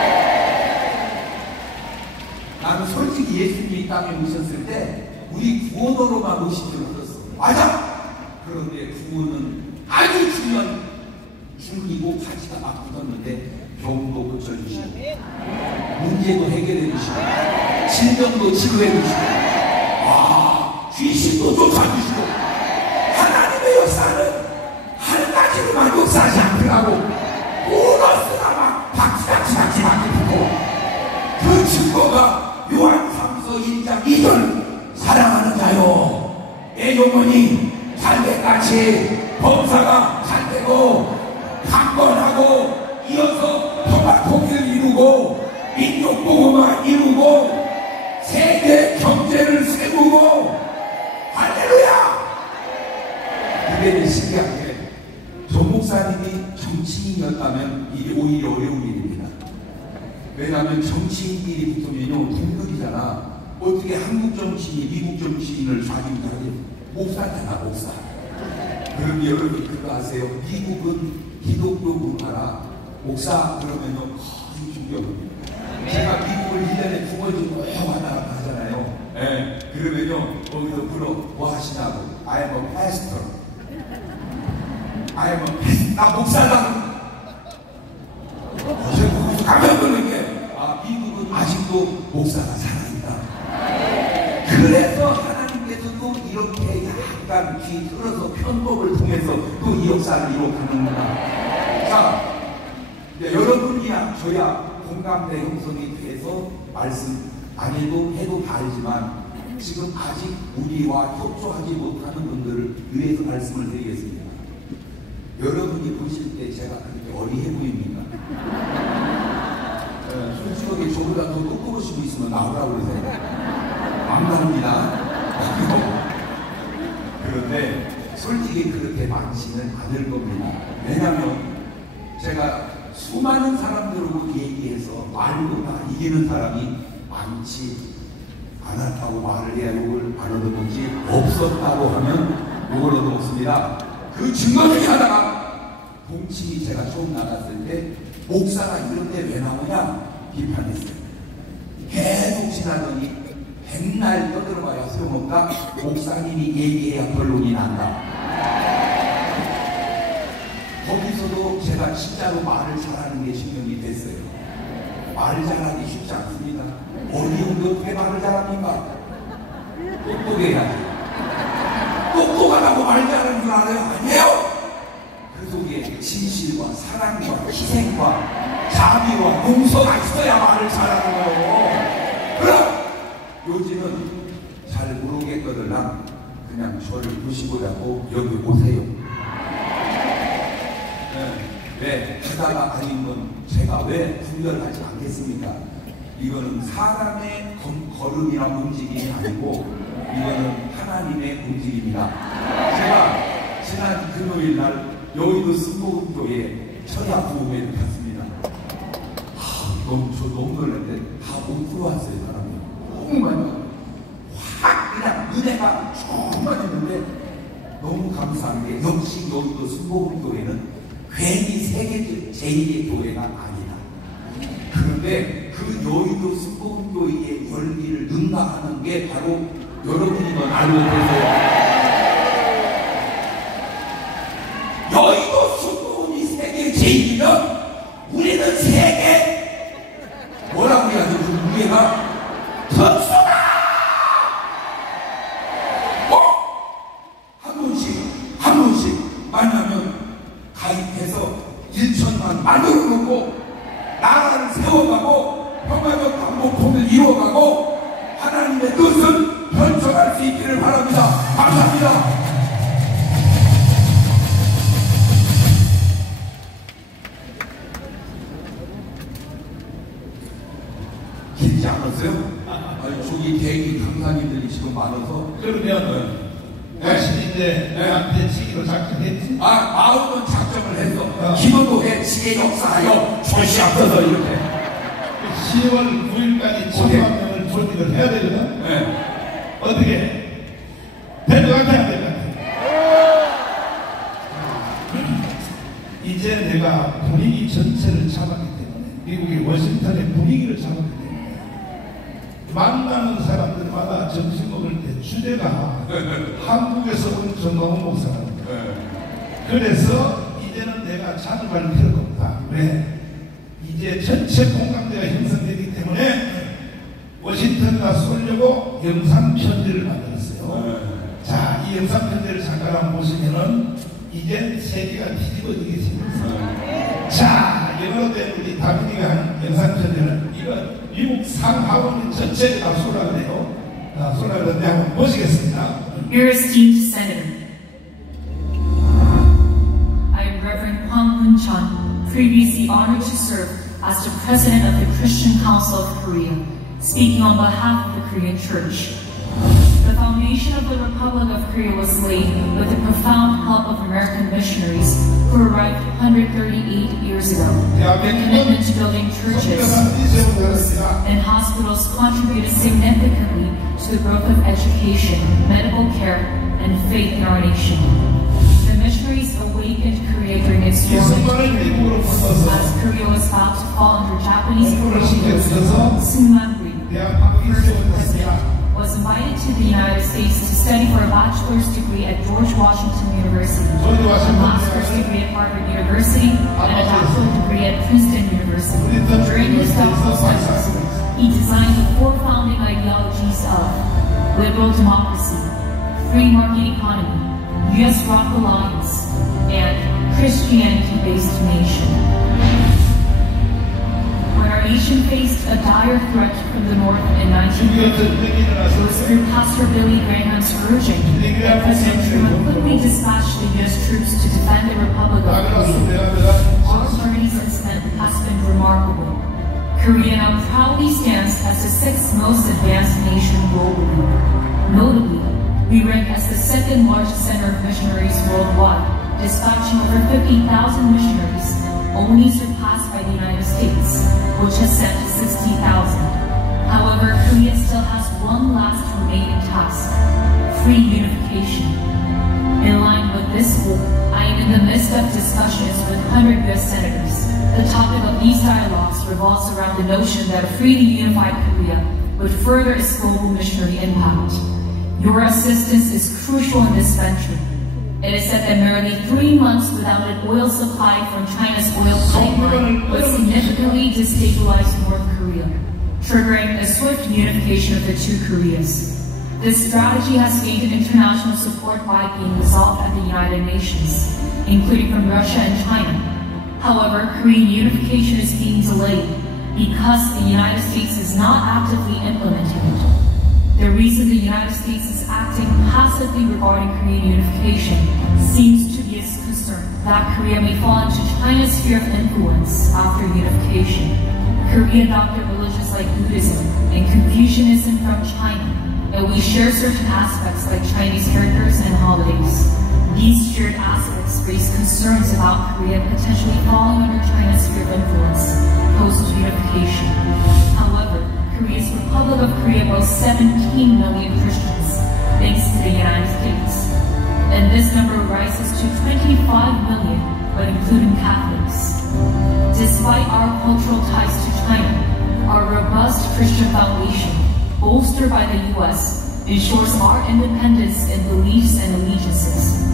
나는 솔직히 예수님이 땅에 오셨을 때 우리 구원으로만 오신 줄 알았어. 맞아! 그런데 구원은 아주 중요한 줄이고 가지가 막 붙었는데 병도 고쳐주시고 문제도 해결해 주시고 질병도 치료해 주시고 귀신도 쫓아주시고 하나님의 역사는 한 가지로만 역사하지 않더라고. 보너스가 막 박수 붙고 그 증거가 요한 3서 1장 2절 사랑하는 자요 내 영혼이 잘된같이 범사가 잘되고 강건하고 이어서 평화 통일을 이루고 민족 보고만 이루고 세계 경제를 세우고 할렐루야. 그게 신기한 게 전 목사님이 정치인이었다면 이게 오히려 어려운 일입니다. 왜냐하면 정치인끼리 붙으면요 동급이잖아. 어떻게 한국 정치인이 미국 정치인을 좌지우지하게 목사잖아 목사. 그런데 여러분 그거 아세요? 미국은 기독교 문화라 목사 그러면요 거의 충격입니다. 제가 미국을 1년에 2번 왔다 갔다 하잖아요. 예, 그러면요 거기서 불러 뭐 하시냐고 I am a pastor. I am a pastor. 나 목사다. 제가 거기서 깜짝 놀란 게 미국은 아직도 목사가 살아있다. 그래서 하나님께서도 이렇게 약간 귀 끌어서 편법을 통해서 또 이 역사를 이뤄가는구나. 자, 여러분이야 저야 공감대 형성이 돼서 말씀 안 해도 다 알지만 지금 아직 우리와 협조하지 못하는 분들을 위해서 말씀을 드리겠습니다. 여러분이 보실 때 제가 그렇게 어리해 보입니까? 솔직하게 저보다 더 똑똑하신 분 있으면 나오라고 그러세요. 안 나옵니다. 그런데 솔직히 그렇게 많지는 않을 겁니다. 왜냐하면 제가 수많은 사람들하고 얘기해서 말로 다 이기는 사람이 많지 않았다고 말을 해야 욕을 안 얻어먹지, 없었다고 하면 욕을 얻어먹습니다. 그 증거 중에 하나가 봉칭이 제가 처음 나갔을 때 목사가 이런 데 왜 나오냐 비판했어요. 계속 지나더니 백날 떠들어봐야 소용없다. 목사님이 얘기해야 결론이 난다. 거기서도 제가 진짜로 말을 잘하는 게 증명이 됐어요. 말을 잘하기 쉽지 않습니다. 어려운데 어떻게 말을 잘합니까? 똑똑해야지. 똑똑하다고 말 잘하는 줄 알아요? 아니에요! 그 속에 진실과 사랑과 희생과 자비와 용서가 있어야 말을 잘하는 거예요. 그럼 요즘은 잘 모르겠거들랑 그냥 저를 보시고라고 여기 오세요. 왜 하다가 아닌 건 제가 왜 분별하지 않겠습니까? 이거는 사람의 걸음이나 움직임이 아니고 이거는 하나님의 움직임이다. 제가 지난 금요일 날 여의도 승복음교회 천하부흥회를 갔습니다. 저 너무 놀랐는데 다 못 들어왔어요. 사람이 너무 많이 와요. 확 그냥 은혜가 정말 있는데 너무 감사한 게 역시 여의도 승복음교회는 괜히 세계 제2의 교회가 아니다. 그런데 그 여의도 승복음교회의 열기를 능가하는 게 바로 여러분이 건 알고 계세요. 여의도 승복음이 세계 제2면 우리는 세계 뭐라고 해야죠? 그 무게가 천수다! 한 번씩 만나면 가입해서 1천만 만들어놓고 나라를 세워가고 평화적 반복통을 이루어가고 하나님의 뜻을 펼쳐갈 수 있기를 바랍니다. 감사합니다. 길지 않았어요? 아니, 저기 대기 강사님들이 지금 많아서. 그러면 당신이 이제 내한테 치기로 작정했지? 마음은 작정을 했어. 기도도회 지혜 역사하여 조시 앞서서 이렇게 10월 9일까지 1000만 명을 조직을 해야 되거든? 네. 어떻게? 될 것 같아, 안 될 것 같아? 이제 내가 분위기 전체를 잡았기 때문에, 미국의 워싱턴의 분위기를 잡았기 때문에 만나는 사람들마다 점심 먹을 때 주제가 한국에서 온 정광훈 목사랍니다. 그래서 이제는 내가 자극할 필요가 없다. 왜? 이제 전체 공감대가 형성되기 때문에 워싱턴가 쏠려고 영상편지를 만들었어요. 자, 이 영상편지를 잠깐 한번 보시면은 이제 세계가 뒤집어지게 생겼어요. 자, 영어로 된 우리 다빈이가 한 영상편지는 이건 미국 상하원 전체를 다 쏘라그래요. 쏘라그런데 한번 보시겠습니다. Your esteemed Senator, I am Reverend Hwang Hoon-chan, previously honored to serve as the President of the Christian Council of Korea, speaking on behalf of the Korean Church. The foundation of the Republic of Korea was laid with the profound help of American missionaries who arrived 138 years ago. Their commitment to building churches and hospitals contributed significantly to the growth of education, medical care, and faith in our nation. The missionaries awakened Korea during its formative period as Korea was about to fall under Japanese colonialism. Syngman Rhee, first president, was invited to the United States to study for a bachelor's degree at George Washington University, a master's degree at Harvard University, and a doctoral degree at Princeton University. During his doctoral studies, he designed the four founding ideologies of liberal democracy, free market economy, U.S. Rock Alliance, and Christianity-based nation. When our nation faced a dire threat from the north in 1950, it was through Pastor Billy Graham's urging that President Truman quickly dispatched the U.S. troops to defend the Republic of Korea. Our journey since then has been remarkable. Korea now proudly stands as the 6th most advanced nation globally. Notably, we rank as the 2nd largest center of missionaries worldwide, dispatching over 50,000 missionaries, only surpassed by the United States, which has sent 60,000. However, Korea still has one last remaining task: free unification. In line with this goal, I am in the midst of discussions with 100 U.S. senators. The topic of these dialogues revolves around the notion that a freely unified Korea would further its global missionary impact. Your assistance is crucial in this venture. It is said that merely 3 months without an oil supply from China's oil pipeline would significantly destabilize North Korea, triggering a swift unification of the two Koreas. This strategy has gained international support by being resolved at the United Nations, including from Russia and China. However, Korean unification is being delayed because the United States is not actively implementing it. The reason the United States is acting passively regarding Korean unification seems to be its concern that Korea may fall into China's sphere of influence after unification. Korea adopted religions like Buddhism and Confucianism from China, and we share certain aspects like Chinese characters and holidays. These shared aspects raise concerns about Korea potentially falling under China's sphere of influence post-unification. However, Korea's Republic of Korea boasts 17 million Christians, thanks to the United States. And this number rises to 25 million when including Catholics. Despite our cultural ties to China, our robust Christian foundation, bolstered by the U.S., ensures our independence in beliefs and allegiances.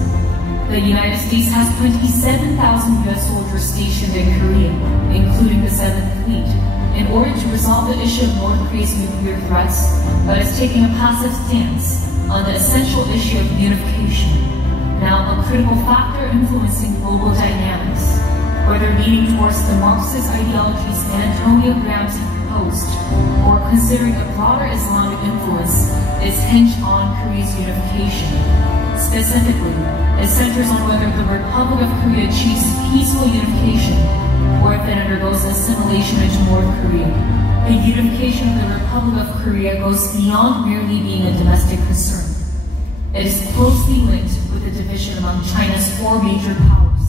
The United States has 27,000 U.S. soldiers stationed in Korea, including the 7th Fleet, in order to resolve the issue of North Korea's nuclear threats, but is taking a passive stance on the essential issue of unification, now a critical factor influencing global dynamics. Whether leaning towards the Marxist ideologies Antonio Gramsci proposed, or considering a broader Islamic influence, is hinged on Korea's unification. Specifically, it centers on whether the Republic of Korea achieves peaceful unification, or if it undergoes assimilation into North Korea. The unification of the Republic of Korea goes beyond merely being a domestic concern. It is closely linked with the division among China's 4 major powers.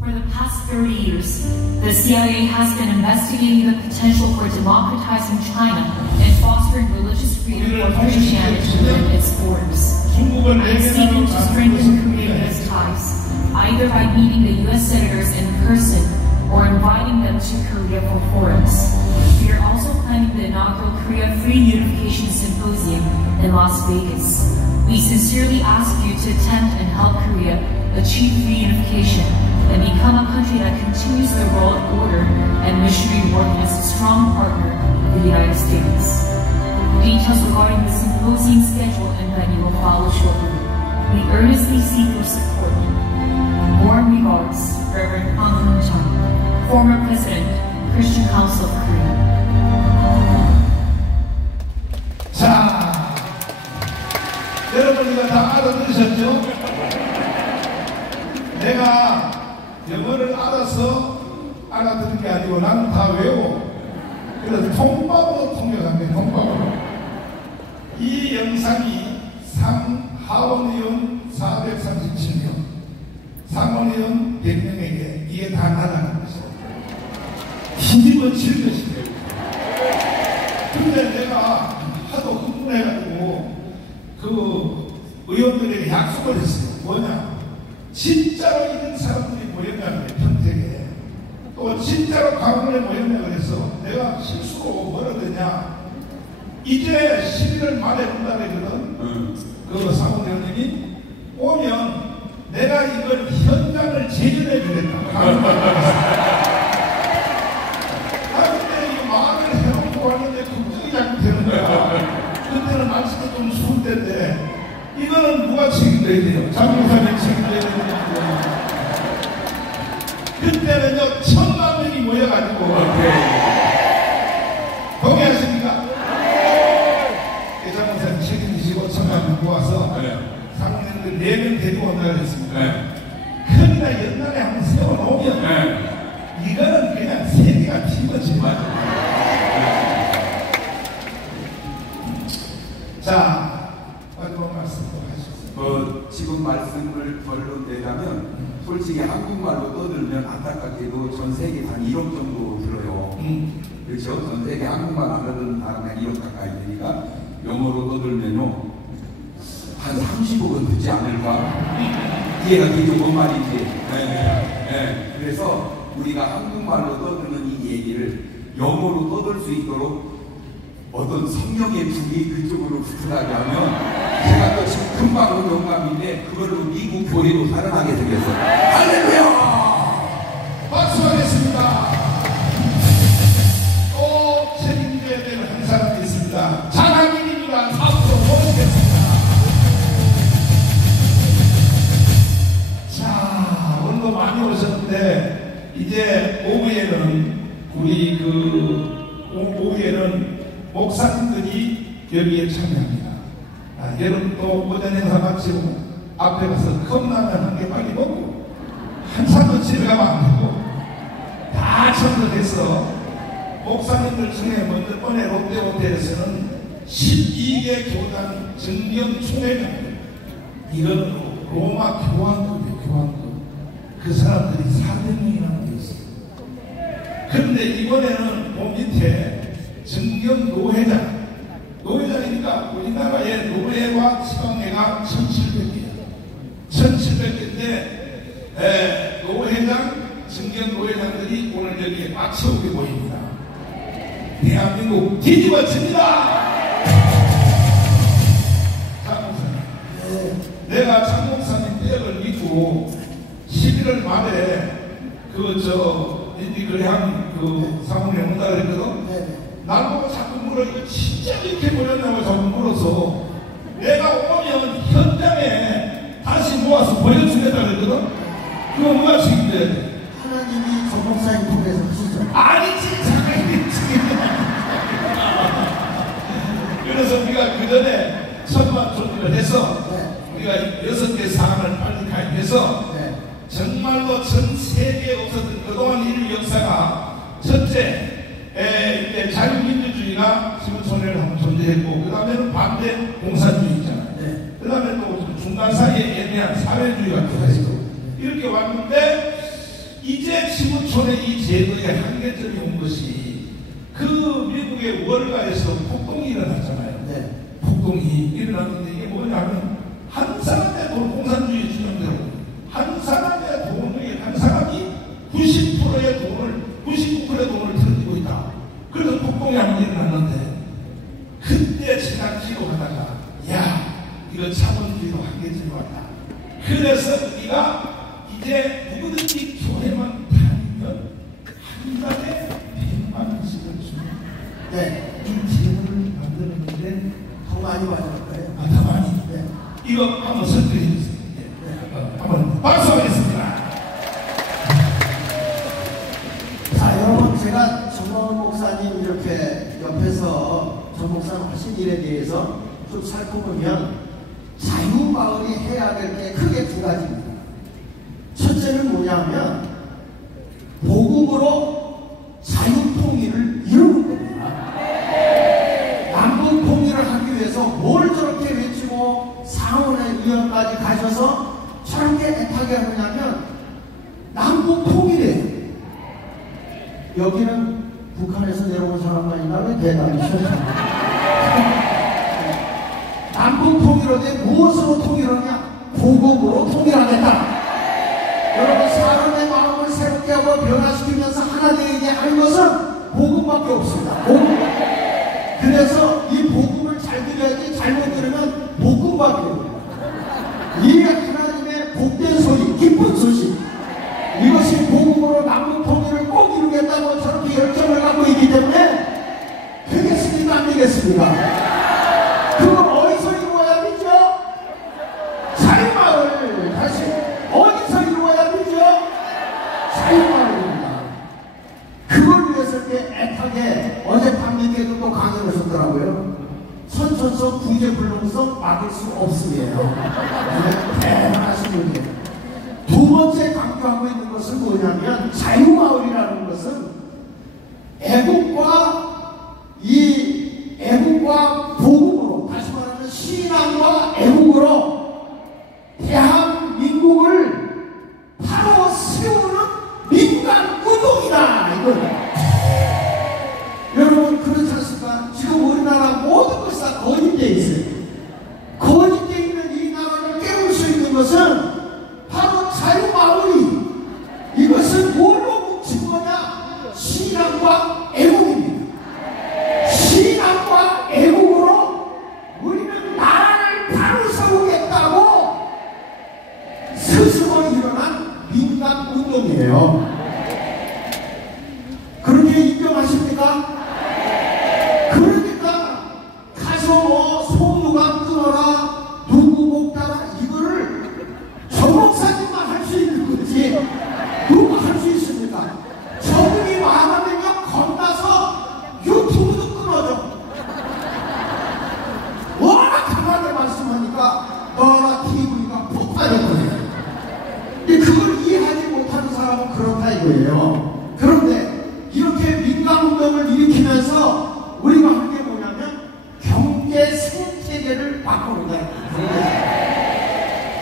For the past 30 years, the CIA has been investigating the potential for democratizing China and fostering religious freedom for Christianity within its borders. I am seeking to strengthen Korean U.S. ties, either by meeting the U.S. senators in person or inviting them to Korea for forums. We are also planning the inaugural Korea Free Unification Symposium in Las Vegas. We sincerely ask you to attempt and help Korea achieve free unification and become a country that continues the world order and missionary work as a strong partner of the United States. Details regarding the symposium schedule and venue will follow shortly. We earnestly seek your support. Warm regards, Reverend Hwang Hoon-chun, former President, Christian Council of Korea. 자, 여러분 이거 다 알아들으셨죠? 내가 영어를 알아서 알아듣는 게 아니고 나는 다 외워. 그래서 통밥으로 통역합니다. 통밥으로. 이 영상이 하원의원 437명, 상원의원 100명에게 이게 다 날아가는 것이에요. 힘집어 칠 것이에요. 근데 내가 하도 흥분해가지고 그 의원들에게 약속을 했어요. 뭐냐? 진짜로 이런 사람들이 모였냐면 평택에 또 진짜로 강원에 모였냐 그래서 내가 실수로 뭐라 그러냐, 이제 11월 말에 온다거든. 그 사무장님이 오면 내가 이걸 현장을 재현해 주겠다. 근데 이 말을 해놓고 왔는데 걱정이 자꾸 되는 거야. 그때는 말씀이 좀 추울 때인데 이걸 이거는 누가 책임져야 돼요? 장로사님 책임져야 되는 거예요. 그때는요 1000만 명이 모여가지고 동의하십니까? 장로사님 책임지시고 1000만 명 모아서 상인들 4명 데리고 온다고 했습니다. 그러니까 옛날에 한번 세워놓으면 이거는 그냥 세계가 뒤집어지는 거죠. 자, 마지막 말씀도 하셨어요. 지금 말씀을 결론 내자면 솔직히 한국말로 떠들면 안타깝게도 전 세계 한 1억 정도 들어요. 그렇죠? 전 세계 한국말 알아듣는 사람이 한 2억 가까이 되니까 영어로 떠들면요 한 30억은 듣지 않을까? 이해가 되죠? 뭔 말인지. 그래서 우리가 한국말로 떠드는 이 얘기를 영어로 떠들 수 있도록 어떤 성령의 불이 그쪽으로 붙어나게 하면 제가 또 지금 금방 온 영감인데 그걸로 미국 교회로 살아나게 되겠어요. 할렐루야! 박수하겠습니다. 또 책임져야 되는 한 사람이 있습니다. 장학인입니다. 앞으로 모시겠습니다. 자, 오늘도 많이 오셨는데 이제 오후에는 오후에는 목사님들이 여기에 참여합니다. 여러분 또 오전 행사 마치고 앞에 가서 컵라면 한 개 빨리 먹고 한참도 집에 가면 안 되고 다 참석해서 목사님들 중에 먼저 번에 롯데호텔에서는 12개 교단 정경 총회장 이건 로마 교황급 그 사람들이 400명이나 되었어요. 그런데 이번에는 밑에 정경 노회장이니까 우리나라의 노회와 지방회가 1700개예요. 1700개인데 노회장, 정경 노회장들이 오늘 여기에 맞춰오게 보입니다. 대한민국 뒤집어집니다. 장목사님, 내가 장목사님 떼역을 믿고 11월 말에 그래한 사모님 온다 그랬거든. 나보고 자꾸 물어. 이거 진짜 이렇게 보였나고 자꾸 물어서 내가 오면 현장에 다시 모아서 보여주겠다 그랬거든. 그거 누가 책임져야 돼? 하나님이 전목사님 통해서 하시죠. 아니지, 장관님이 책임져야 그래서 우리가 그 전에 천만 조직을 해서 우리가 6개 사안을 빨리 가입해서 정말로 전 세계에 없었던 그동안 인류 역사가 첫째 이제 자유민주주의가 지구촌에는 한번 존재했고 그 다음에는 반대 공산주의 있잖아요. 그 다음에 또 중간 사이에 애매한 사회주의가 들어있고 이렇게 왔는데 이제 지구촌의 이 제도의 한계점이 온 것이 그 미국의 월가에서 폭동이 일어났잖아요. 폭동이 일어났는데 이게 뭐냐면 한 사람의 돈, 공산주의 주장대로 한 사람의 돈을 한 사람이 90%의 돈을 99%의 돈을 틀어지고 있다. 그래서 폭동이 한번 일어났는데 그때 제가 기록하다가 야 이거 자본주의로 한계점이 왔다. 그래서 우리가 이제 누구든지 교회만 다니면 한 달에 100만 원씩을 주는 이 제도를 만들었는데 더 많이 받을까요? 더 많이. 이거 한번 설득해 주세요. 한번 박수하겠습니다. 자, 여러분 제가 정원 목사님 이렇게 옆에서 전 목사님 하신 일에 대해서 좀 살펴보면 자유마을이 해야 될 게 크게 두 가지입니다. 첫째는 뭐냐면 복음으로 자유통일을 이루는 겁니다. 남북통일을 하기 위해서 뭘 저렇게 외치고 상원의 의원까지 가셔서 저렇게 애타게 하느냐면 남북통일이에요. 여기는 북한에서 내려온 사람만이나 왜 대단히 싫습니까? 남북통일로 돼 무엇으로 통일하냐? 복음으로 통일하겠다. 여러분 사람의 마음을 새롭게 하고 변화시키면서 하나 되게 하는 것은 복음밖에 없습니다. 복음. 그래서 이 복음을 잘 들어야지 잘못 들으면 복음밖에 없습니다. 이 하나님의 복된 소리, 기쁜 소식 이것이 복음으로 남북통일을 꼭 이루겠다고 저렇게 열정을 갖고 있기 때문에 되겠습니까? 안 되겠습니까? 그거 어디서 이루어야 되죠? 막을 수 없음이에요. 대단하신 분이에요. 두 번째 강조하고 있는 것은 뭐냐면 자유마을이라는 것은 애국과 복음으로, 다시 말하면 신앙과 애국으로 대한민국을 바로 세우는 민간 운동이다 이거예요. 여러분 그렇지 않습니까? 지금 우리나라 모든 것이 다 거짓되어 있어요. 거짓되어 있는 이 나라를 깨울 수 있는 것은 바로 자유마을이, 이것은 뭘로 뭉친 거냐? 신앙과 애국입니다. 신앙과 애국으로 우리는 나라를 바로 세우겠다고 스스로 일어난 민간 운동이에요. 그렇게 인정하십니까? 그러니까 가서 뭐 소유관 끊어라, 누구 목다라, 이거를 저 목사님만 할 수 있는 거지 누가 할 수 있습니까? 저분이 말하면요 겁나서 유튜브도 끊어져. 워낙 강하게 말씀하니까 너나 TV가 폭발할 거예요. 근데 그걸 이해하지 못하는 사람은 그렇다 이거예요. 그런데 이렇게 민간운동을 일으키면서 우리가 한 게 뭐냐면 경제 생태계를 바꾸는다.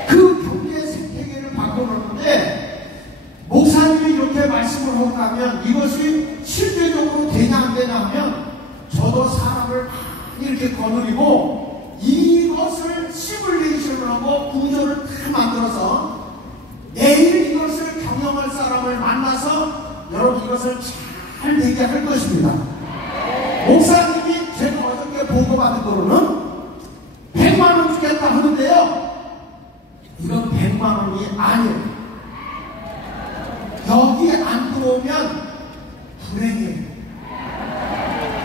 그 경제 생태계를 바꾸는데 목사님이 이렇게 말씀을 하고 나면 이것이 실제적으로 되냐 안 되냐 하면 저도 사람을 이렇게 거느리고 이것을 시뮬레이션을 하고 구조를 다 만들어서 내일 이것을 경영할 사람을 만나서 여러분 이것을 잘 되게 할 것입니다. 목사님이 제가 어저께 보고받은 거로는 100만원 주겠다 하는데요, 이건 100만원이 아니에요. 여기 안 들어오면 불행해요.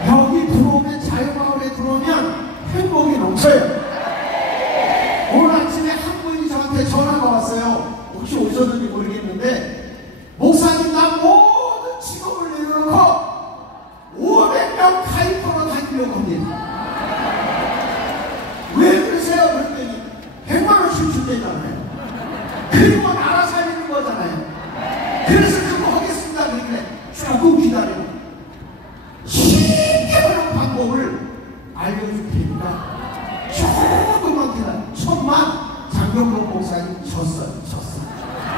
여기 들어오면, 자유마을에 들어오면 행복이 넘쳐요. 오늘 아침에 한 분이 저한테 전화가 왔어요. 혹시 오셨는지 모르겠는데, 목사님 나 모든 직업을 내려놓고 500명 가입하러 다니려고 합니다. 왜 그러세요? 그랬더니 100만원씩 준대잖아요. 그리고 나라 살리는 거잖아요. 그래서 그거 하겠습니다. 그러길래 조금 기다려. 쉽게 하는 방법을 알려줄 테니까 조금만 기다려. 1000만 장경록 목사님 졌어요.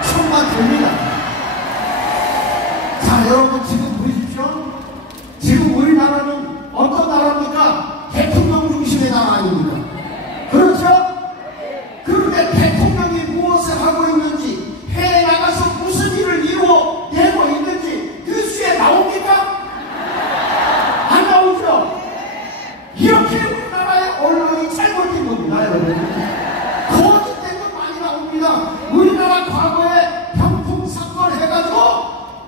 1000만 됩니다. 자, 여러분 지금 보십시오. 지금 우리나라는 어떤 나라입니까? 대통령 중심의 나라 아닙니까? 그렇죠? 그런데 대통령이 무엇을 하고 있는지, 해외에 나가서 무슨 일을 이루어내고 있는지 뉴스에 나옵니까? 안 나오죠? 이렇게 우리나라의 언론이 잘못된 겁니다, 여러분. 거짓된 것 많이 나옵니다. 우리나라 과거에 병풍 사건 해가지고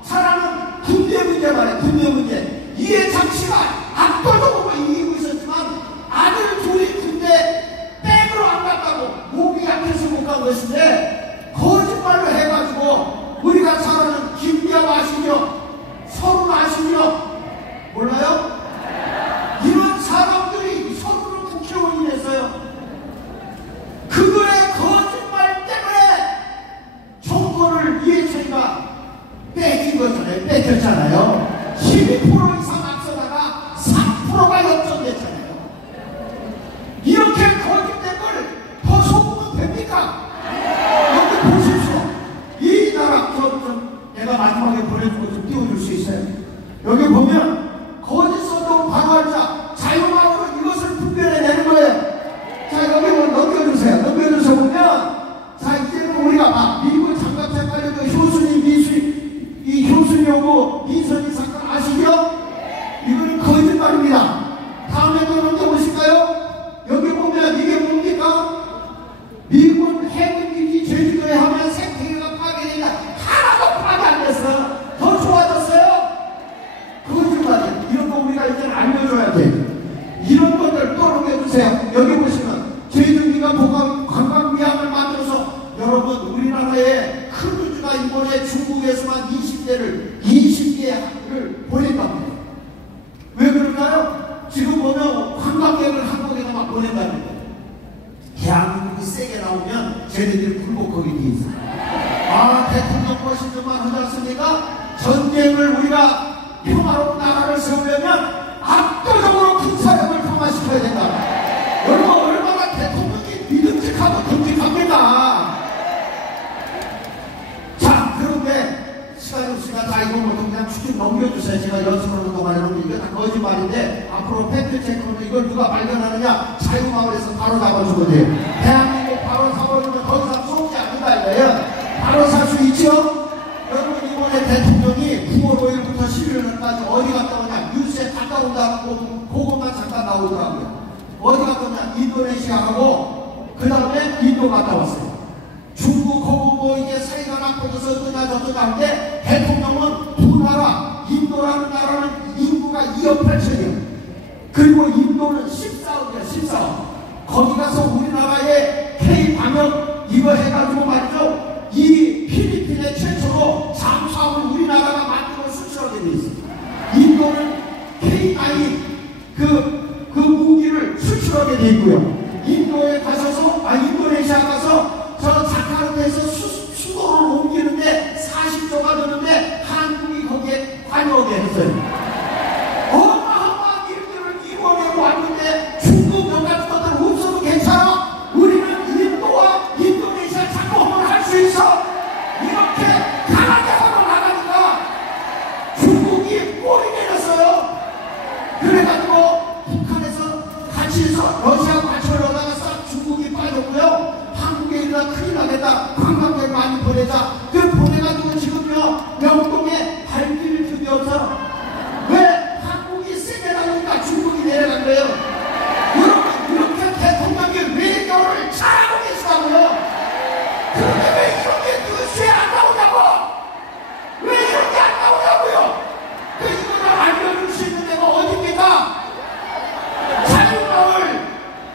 사람은 군대 문제 말이에요. 군대 문제. 이해창 씨가 압도적으로 이기고 있었지만 아들 둘이 군대 백으로 안 갔다고, 목이 약해서 못 간 것인데 거짓말로 해가지고 우리가 잘 아는 김기현 아시죠? 서른 아시죠? 몰라요? 이런 사람들이 서른을 국회의원이 됐어요. 그들의 거짓말 때문에 정권을 이해창이가 뺏긴 거잖아요. 뺏겼잖아요. 12% 이상 앞서다가 3%가 역전됐잖아요. 이렇게 거짓된 걸 더 속으면 됩니까? 여기 보십시오. 이 나라, 내가 마지막에 보내준 거 좀 띄워줄 수 있어요? 여기 보면 거짓 선동 방어자 자유마을은 이것을 분별해내는 거예요. 자, 여기 넘겨주세요. 넘겨주세요. 보면, 자, 이제는 우리가 막 미국 장갑 색깔의 그 효순이, 이 효순이 오고 민선이 사건 아시죠? 이거는 거짓말입니다. 다음에 또 넘겨보실까요? 여기 보면 이게 뭡니까? 미군 해군기지 제주도에 하면 생태계가 파괴된다. 하나도 파괴 안 됐어. 더 좋아졌어요? 거짓말이야. 이런 거 우리가 이제 알려줘야 돼. 이런 것들 또 넘겨주세요. 여기 보시면 제주도가 관광미항을 만들어서, 여러분 우리나라의 큰 우주가 이번에 중국에서만 20개를 보낸답니다. 왜 그럴까요? 지금 보면 관광객을 한국에다 막 보낸다는 거예요. 대한민국이 세게 나오면 쟤네들이 굴복하게 돼 있어요. 아, 대통령 멋있는만 하지 않습니까? 전쟁을 우리가 평화로운 나라를 세우려면 압도적으로 큰 사람을 강화시켜야 된다. 여러분, 얼마나 대통령이 믿음직하고 듬직합니까? 자, 그런데 시간이 없으니까 다 이거 모두 그냥 축축 넘겨주세요. 제가 연습하는 동안에는 이거 다 거짓말인데 앞으로 팩트체크는 이걸 누가 발견하느냐, 자유마을에서 바로 잡아주면 돼요. 대한민국 바로 잡아주면 더 이상 쏘지 않는다 이거예요. 바로 살 수 있죠? 여러분, 이번에 대통령이 9월 5일부터 11월까지 어디 갔다 오냐, 뉴스에 갔다 온다고 그것만 잠깐 나오더라고요. 어디 갔다 오냐, 인도네시아하고 그 다음에 인도 갔다 왔어요. 중국하고 뭐 이게 사이가 나빠져서 어떠냐 저떠냐 하는데, 대통령은 두 나라, 인도라는 나라는 인구가 2억 8천이에요. 그리고 인도는 14억이야 14억. 거기 가서 우리나라의 K-방역 이거 해가지고 말이죠, 이 필리핀에 최초로 잠수함을 우리나라가 만들어 수출하게 돼 있어요. 인도는 K9 그 무기를 수출하게 돼 있고요. 인도에 가셔서, 인도네시아 가서 저 자카르타에서 수도를 옮기는데 40조가 드는데 한국이 거기에 관여하게 했어요. 어마어마한 일들을 이번에 왔는데 중국 몇 가지 것들 없어도 괜찮아. 우리는 인도와 인도네시아 작업을 할 수 있어. 이렇게 강하게 하고 나가니까 중국이 꼬리 내렸어요. 그래가지고 북한에서 같이 해서 러시아하고 같이 올라가서 중국이 빠졌고요. 한국에 일어나 큰일 나겠다. 관광객 많이 보내자. 그 보내가지고 지금요 명동에 발길을 드디어서 왜 한국이 세게 나오니까 중국이 내려간 거예요. 여러분, 이렇게 대통령이 외교를 잘하고 계시다고요. 그런데 왜 이런 게 뉴스에 안 나오냐고. 왜 이런 게 안 나오냐고요. 그 이거를 알려줄 수 있는 데가 어딥니까? 자유마을.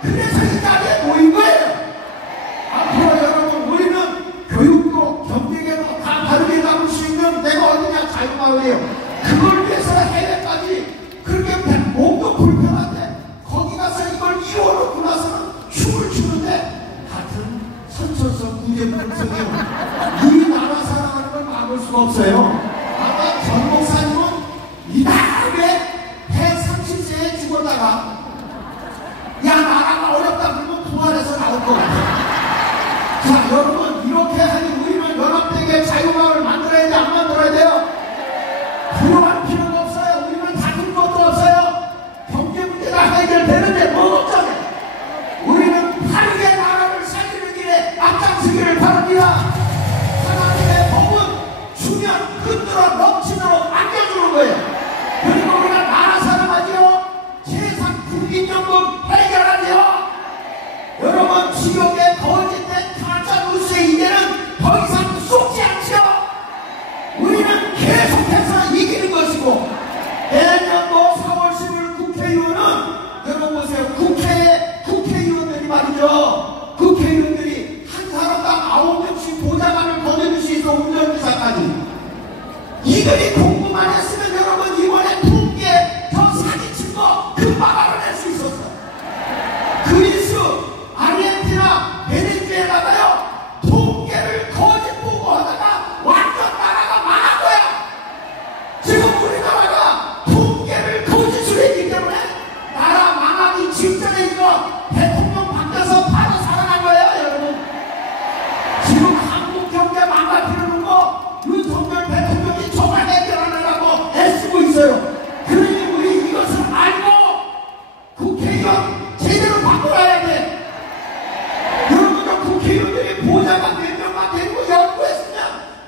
그래서 이 자리에 모인 거예요. 앞으로 여러분, 우리는 교육도 경제계도 다 다르게 나눌 수 있는 데가 어디냐, 자유마을이에요. 그걸 위해서 해외까지 그렇게 몸도 불편한데 거기 가서 이걸 이워놓고 나서는 춤을 추는데, 같은 선천성 구제불능성이요. 이 나라 사랑하는 걸 막을 수가 없어요. 아마 전 목사님은 이 다음에 130세에 죽었다가 야, 나라가 어렵다 그러면 부활해서 나올 것 같아요. 자, 여러분, 이렇게 하니 우리는 연합되게 자유마을을 만들어야 돼, 안 만들어야 돼요? 부러워할 필요가 없어요. 우리는 다툴 것도 없어요. 경제 문제가 해결되는데 뭐 걱정해. 우리는 하루의 나라를 살리는 길에 앞장서기를 바랍니다. 하나님의 복은 주면 흔들어 넘치도록 안겨주는 거예요. 그리고 우리가 나라 사랑하지요. 세상 국민연금 해결하지요. 여러분, 지역에 거짓된 가짜 뉴스의 이제는 더 이상 쏟지 않지요. 우리는 계속해서 이기는 것이고, 내년도 4월 10일 국회의원은 여러분 보세요. 국회의원들이 말이죠. 국회의원들이 한 사람당 9명씩 보좌관을 보내줄 수 있어. 운전기사까지. 이들이 공부만 했으면 여러분 이번에 통계 저 사기친 거 금방 알아낼 수 있었어. 그리스, 아르헨티나, 베네수엘라가요 통계를 거짓 보고하다가 완전 나라가 망한 거야. 지금 우리나라가 통계를 거짓으로 했기 때문에 나라 망하기 직전에 이거 대통령 바뀌어서 바로 살아난 거예요. 여러분, 지금 한국 경제 망가뜨리는 거 윤석열 대통령이 정말 해결하려고 애쓰고 있어요. 그러니 우리 이것을 알고 국회의원 제대로 바꿔놔야 돼. 여러분들 국회의원들이 보좌관 몇 명만 데리고 연구했으면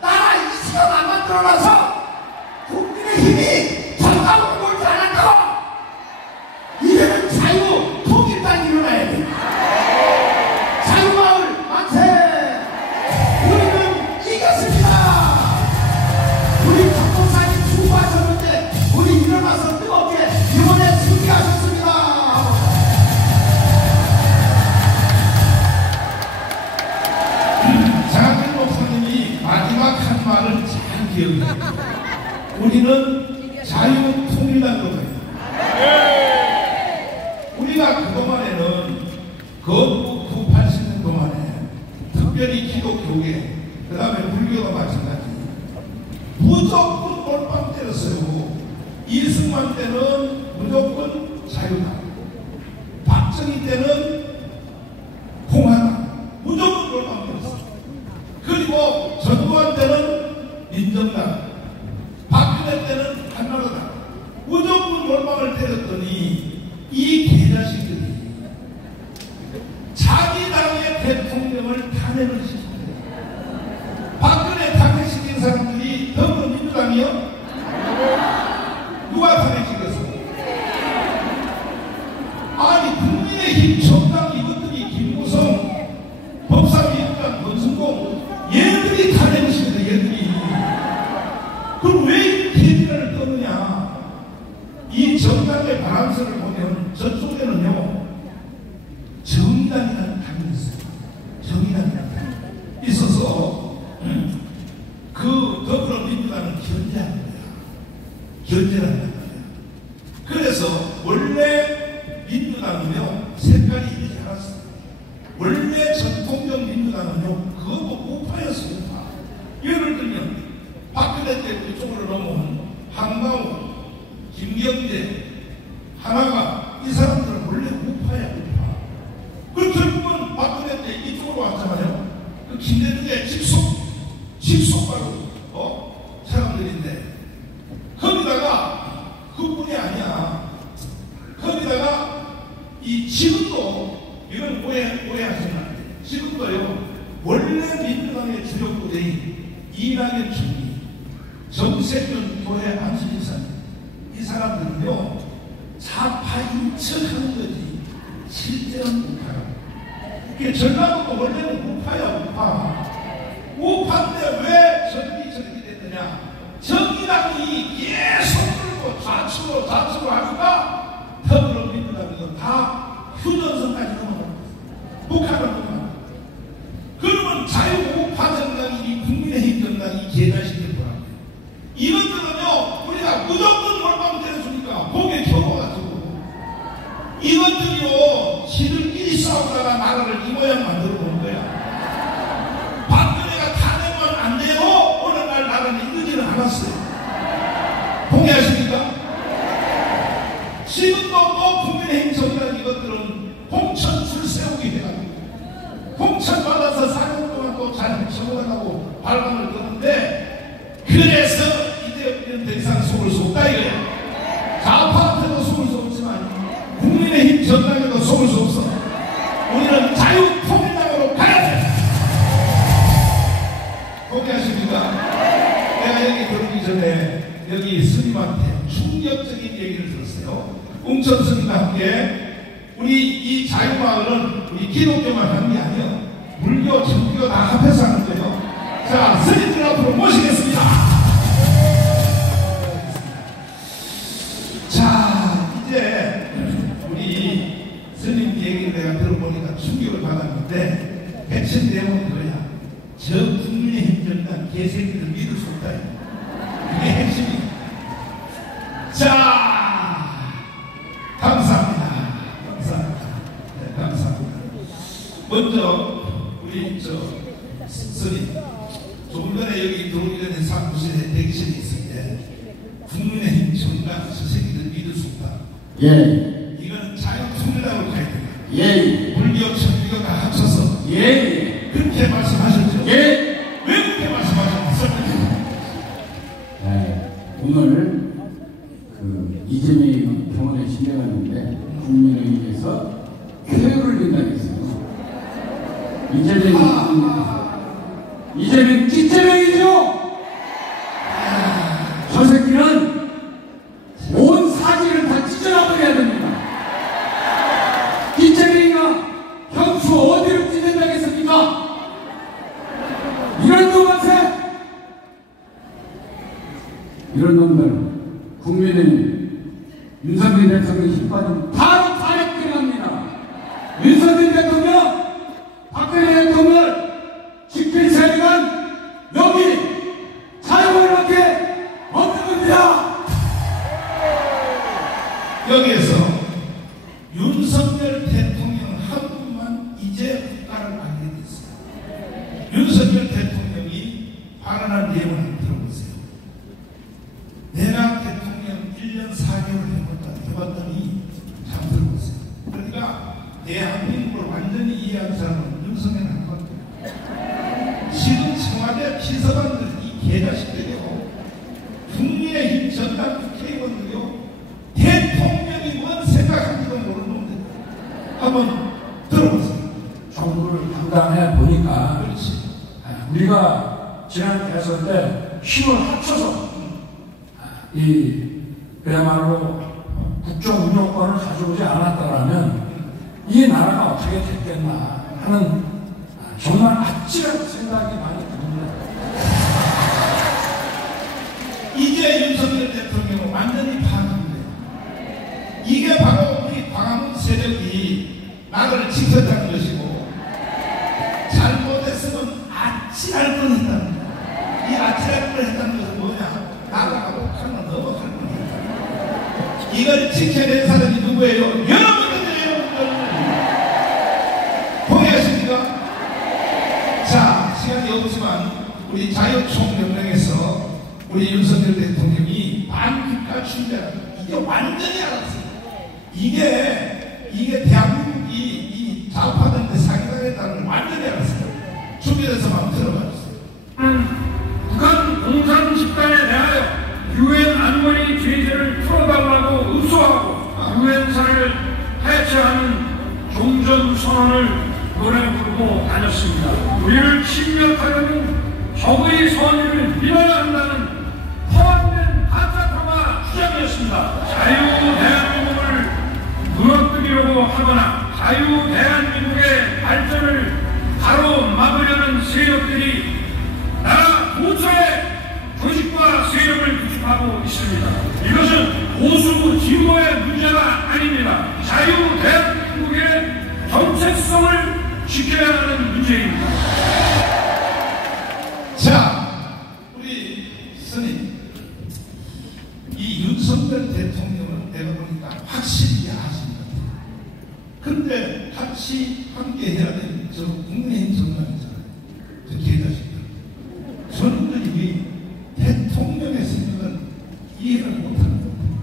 나라 이 시간 안 만들어놔서 국민의 힘이 전당으로 몰지 않았다고. 이제는 자유 통일당 일어나야 돼. 자유마을 만세. 우리는 이겼습니다. 우리 박동사님 수고하셨는데 우리 일어나서 뜨겁게 이번에 승리하셨습니다. 장학준 목사님이 마지막 한 말을 잘 기억해요. 우리는 자유통일당입니다. 우리가 그동안에는 건국 980 무조건 몰빵 때렸어요. 이승만 때는 무조건 자유당, 박정희 때는 공화당, 무조건 몰빵 때렸어요. 그리고 전두환 때는 민정당, 박근혜 때는 한나라당, 무조건 몰빵을 때렸더니 이 개자식들이 자기 당의 대통령을 탄핵을 시킵니다. 박근혜 탄핵시킨 사람들이 더불어민주당이요? 누가 탄핵시켰어? 아니 국민의힘 정당 이것들이 김무성, 법사위원장 권순공 얘들이 탄핵을 시켰다. 얘들이. 그럼 왜 개진을 떠느냐? 이 정당의 바란스를 보면 저쪽에는요 정의당이라는 당이 있어요. 정의당이라는 당이 있어서 그 더불어민주당을 견제하는 거야. 견제하는 거야. 그래서 원래 민주당은요 색깔이 이렇지 않았어요. 원래 전통적 민주당은요 그것도 우파였어요. 우파. 예를 들면 박근혜 때 그쪽으로 넘어온 한강호, 김경재, 하나가 이 사람들은 원래 우파야. 우파. 그 결국은 박근혜 때 이쪽으로 왔잖아요. 그 김대중의 직속 바로 사람들인데 거기다가 그뿐이 아니야. 거기다가 이 지금도 이건 오해하시면 안 돼요. 지금도요 원래 민주당의 주력 부대인 이낙연 총리, 정세균 교회 안수지사님 이 사람들은요 좌파인 척하는 거지 실제는 우파야. 이게 전라도도 원래는 우파야. 우파인데 왜 저렇게 됐느냐? 정의당이 계속 끌고 좌측으로 하니까 더불어민주당이 다 휴전선까지 넘어가고 북한을 넘어가고. 그러면 자유우파 정당이 국민의힘 정당이 개자식일 거라고. 이것들은요 우리가 무조건 몰빵 때려주니까 목에 겨워가지고 이것들이요 지들끼리 싸우다가 나라를 이 모양 만들어 놓은 거야. 박근혜가 탄핵만 안 되고 오늘날 나라는 이러지는 않았어요. 동의하십니까? 지금도 또 국민의힘 정당 이것들은 공천 줄 세우기 해가지고 공천 받아서 4년 동안 또 잘 적어가고 발광을 끄는데 그래서 이제 우리는 더 이상 속을 수 없다 이거야. 좌파한테도 속을 수 없지만 국민의힘 정당에도 속을 수 없어. 우리는 자유통일당으로 가야 돼. 동의하십니까? 내가 여기 들어오기 전에 여기 스님한테 충격적인 얘기를 들었어요. 웅천 스님과 함께 우리 이 자유마을은 우리 기독교만 하는 게 아니에요. 불교, 천주교 다 합해서 하는 거예요. 자, 스님들 앞으로 모시겠습니다. 자, 이제 우리 스님 얘기를 내가 들어보니까 충격을 받았는데 핵심 내용은 그거야. 저 국민의힘 정당 개새끼들 믿을 수 없다. 그게 핵심이야. 자, 감사합니다. 네, 감사합니다. 먼저 우리 스님 조금 전에 여기 들어오기 전에 사무실에 대기실에 있을 때 국민의힘 정당 저 새끼들 믿을 수 없다. 예. 이건 자유통일당으로 가야 된다. 예. 불교, 천주교 다 합쳐서. 예. 그렇게 말씀하셨죠? 예. 왜 그렇게 말씀하셨어요? 오늘 이재명이 병원에 실려갔는데 국민의힘에서 교육을 낸다겠어요. 이재명 찌재명이죠. 저 새끼는 온 사지를 다 찢어놔버려야 됩니다. 이재명이가 현수 어디를 찢는다겠습니까? 이런 놈한테 이런 놈들 국민의힘 윤석열 대통령 힘 빠지면 바로 탄핵 들어갑니다. 윤석열 대통령 박근혜 대통령 집권 세력은 여기 자유권밖에 없는 겁니다. 여기에서 윤석열 대통령 한 분만 이제 국가를 알게 됐어요. 윤석열 대통령이 발언한 내용을 한번 들어보세요. 1년 4개월 해봤더니 잘 들어보세요. 그러니까 대한민국을 완전히 이해한 사람은 윤석열 한 것 같아요. 지금 청와대 비서관들 이 개자식들이요, 국민의힘 전당 국회의원들이요, 대통령이 뭔 생각하는지도 모르는 놈들. 한번 들어보세요. 정부를 담당해 보니까 그렇지. 우리가 지난 대선 때 힘을 합쳐서 그야말로 국정 운영권을 가져오지 않았다라면 이 나라가 어떻게 됐겠나 하는 정말 아찔한 생각이 많이 듭니다. 이제 윤석열 대통령은 완전히 파악합니다. 이게 바로 우리 광화문 세력이 나라를 지켰다는 것이고, 잘못했으면 아찔할 뻔했다는 거야. 이 아찔할 뻔했다는 것은 뭐냐? 나라가 북한을 넘어갈 뻔했다. 이걸 지켜낸 사람이 누구예요? 여러분들이에요, 여러분들. 동의하십니까? 자, 시간이 없지만 우리 자유총연맹에서 우리 윤석열 대통령이 반국가 주의자, 이게 완전히 알았어요. 이게 대한민국이 이 좌파들한테 사기당했다는 걸 완전히 알았어요. 준비해서 한번 들어봐 주세요. 북한 공산 집단에 대하여 유엔 안보리 제재를 풀어달라고 읍소하고 유엔사를 해체하는 종전선언을 노래 부르고 다녔습니다. 우리를 침략하려는 적의 선의를 밀어야 한다는 허황된 가짜평화 주장이었습니다. 자유 대한민국을 무너뜨리려고 하거나 자유 대한민국의 발전을 가로막으려는 세력들이 나라 도처에 조직과 세력을 구축하고 있습니다. 이것은 보수 진보의 문제가 아닙니다. 자유 대한민국의 정체성을 지켜야 하는 문제입니다. 자, 우리 스님, 이 윤석열 대통령은 내가 보니까 확실히 아십니다. 근데 같이 함께 해야 되는 저 국민의힘 정당이잖아요. 저 개자식들. 저놈들이 대통령의 생각은 이해를 못하는 겁니다.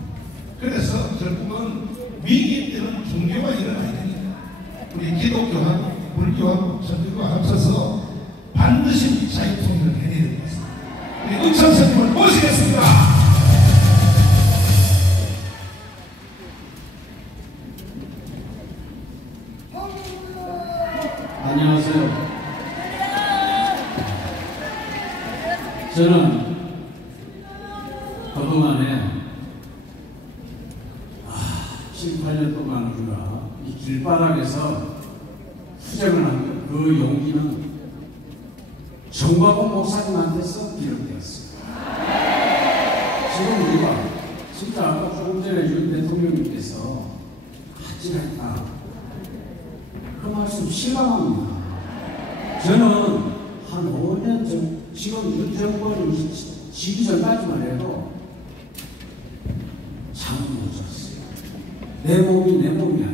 그래서 결국은 위기 때는 종교가 일어나야 되니까 우리 기독교하고 불교하고 전교가 합쳐서 반드시 자유통일을 해내야 되겠습니다. 우리 은천 스님을 모시겠습니다. 안녕하세요. 저는 그동안에 7, 8년 동안 우리가 이 길바닥에서 투쟁을 한 그 용기는 정광훈 목사님한테서 비롯되었습니다. 지금 우리가 진짜 아까 조금 전에 윤 대통령님께서 아찔했다, 그 말씀 실감합니다. 저는 한 5년 전, 지금 윤 정권이 지기 전까지만 해도 잠을 못 잤어요. 내 몸이 아니야.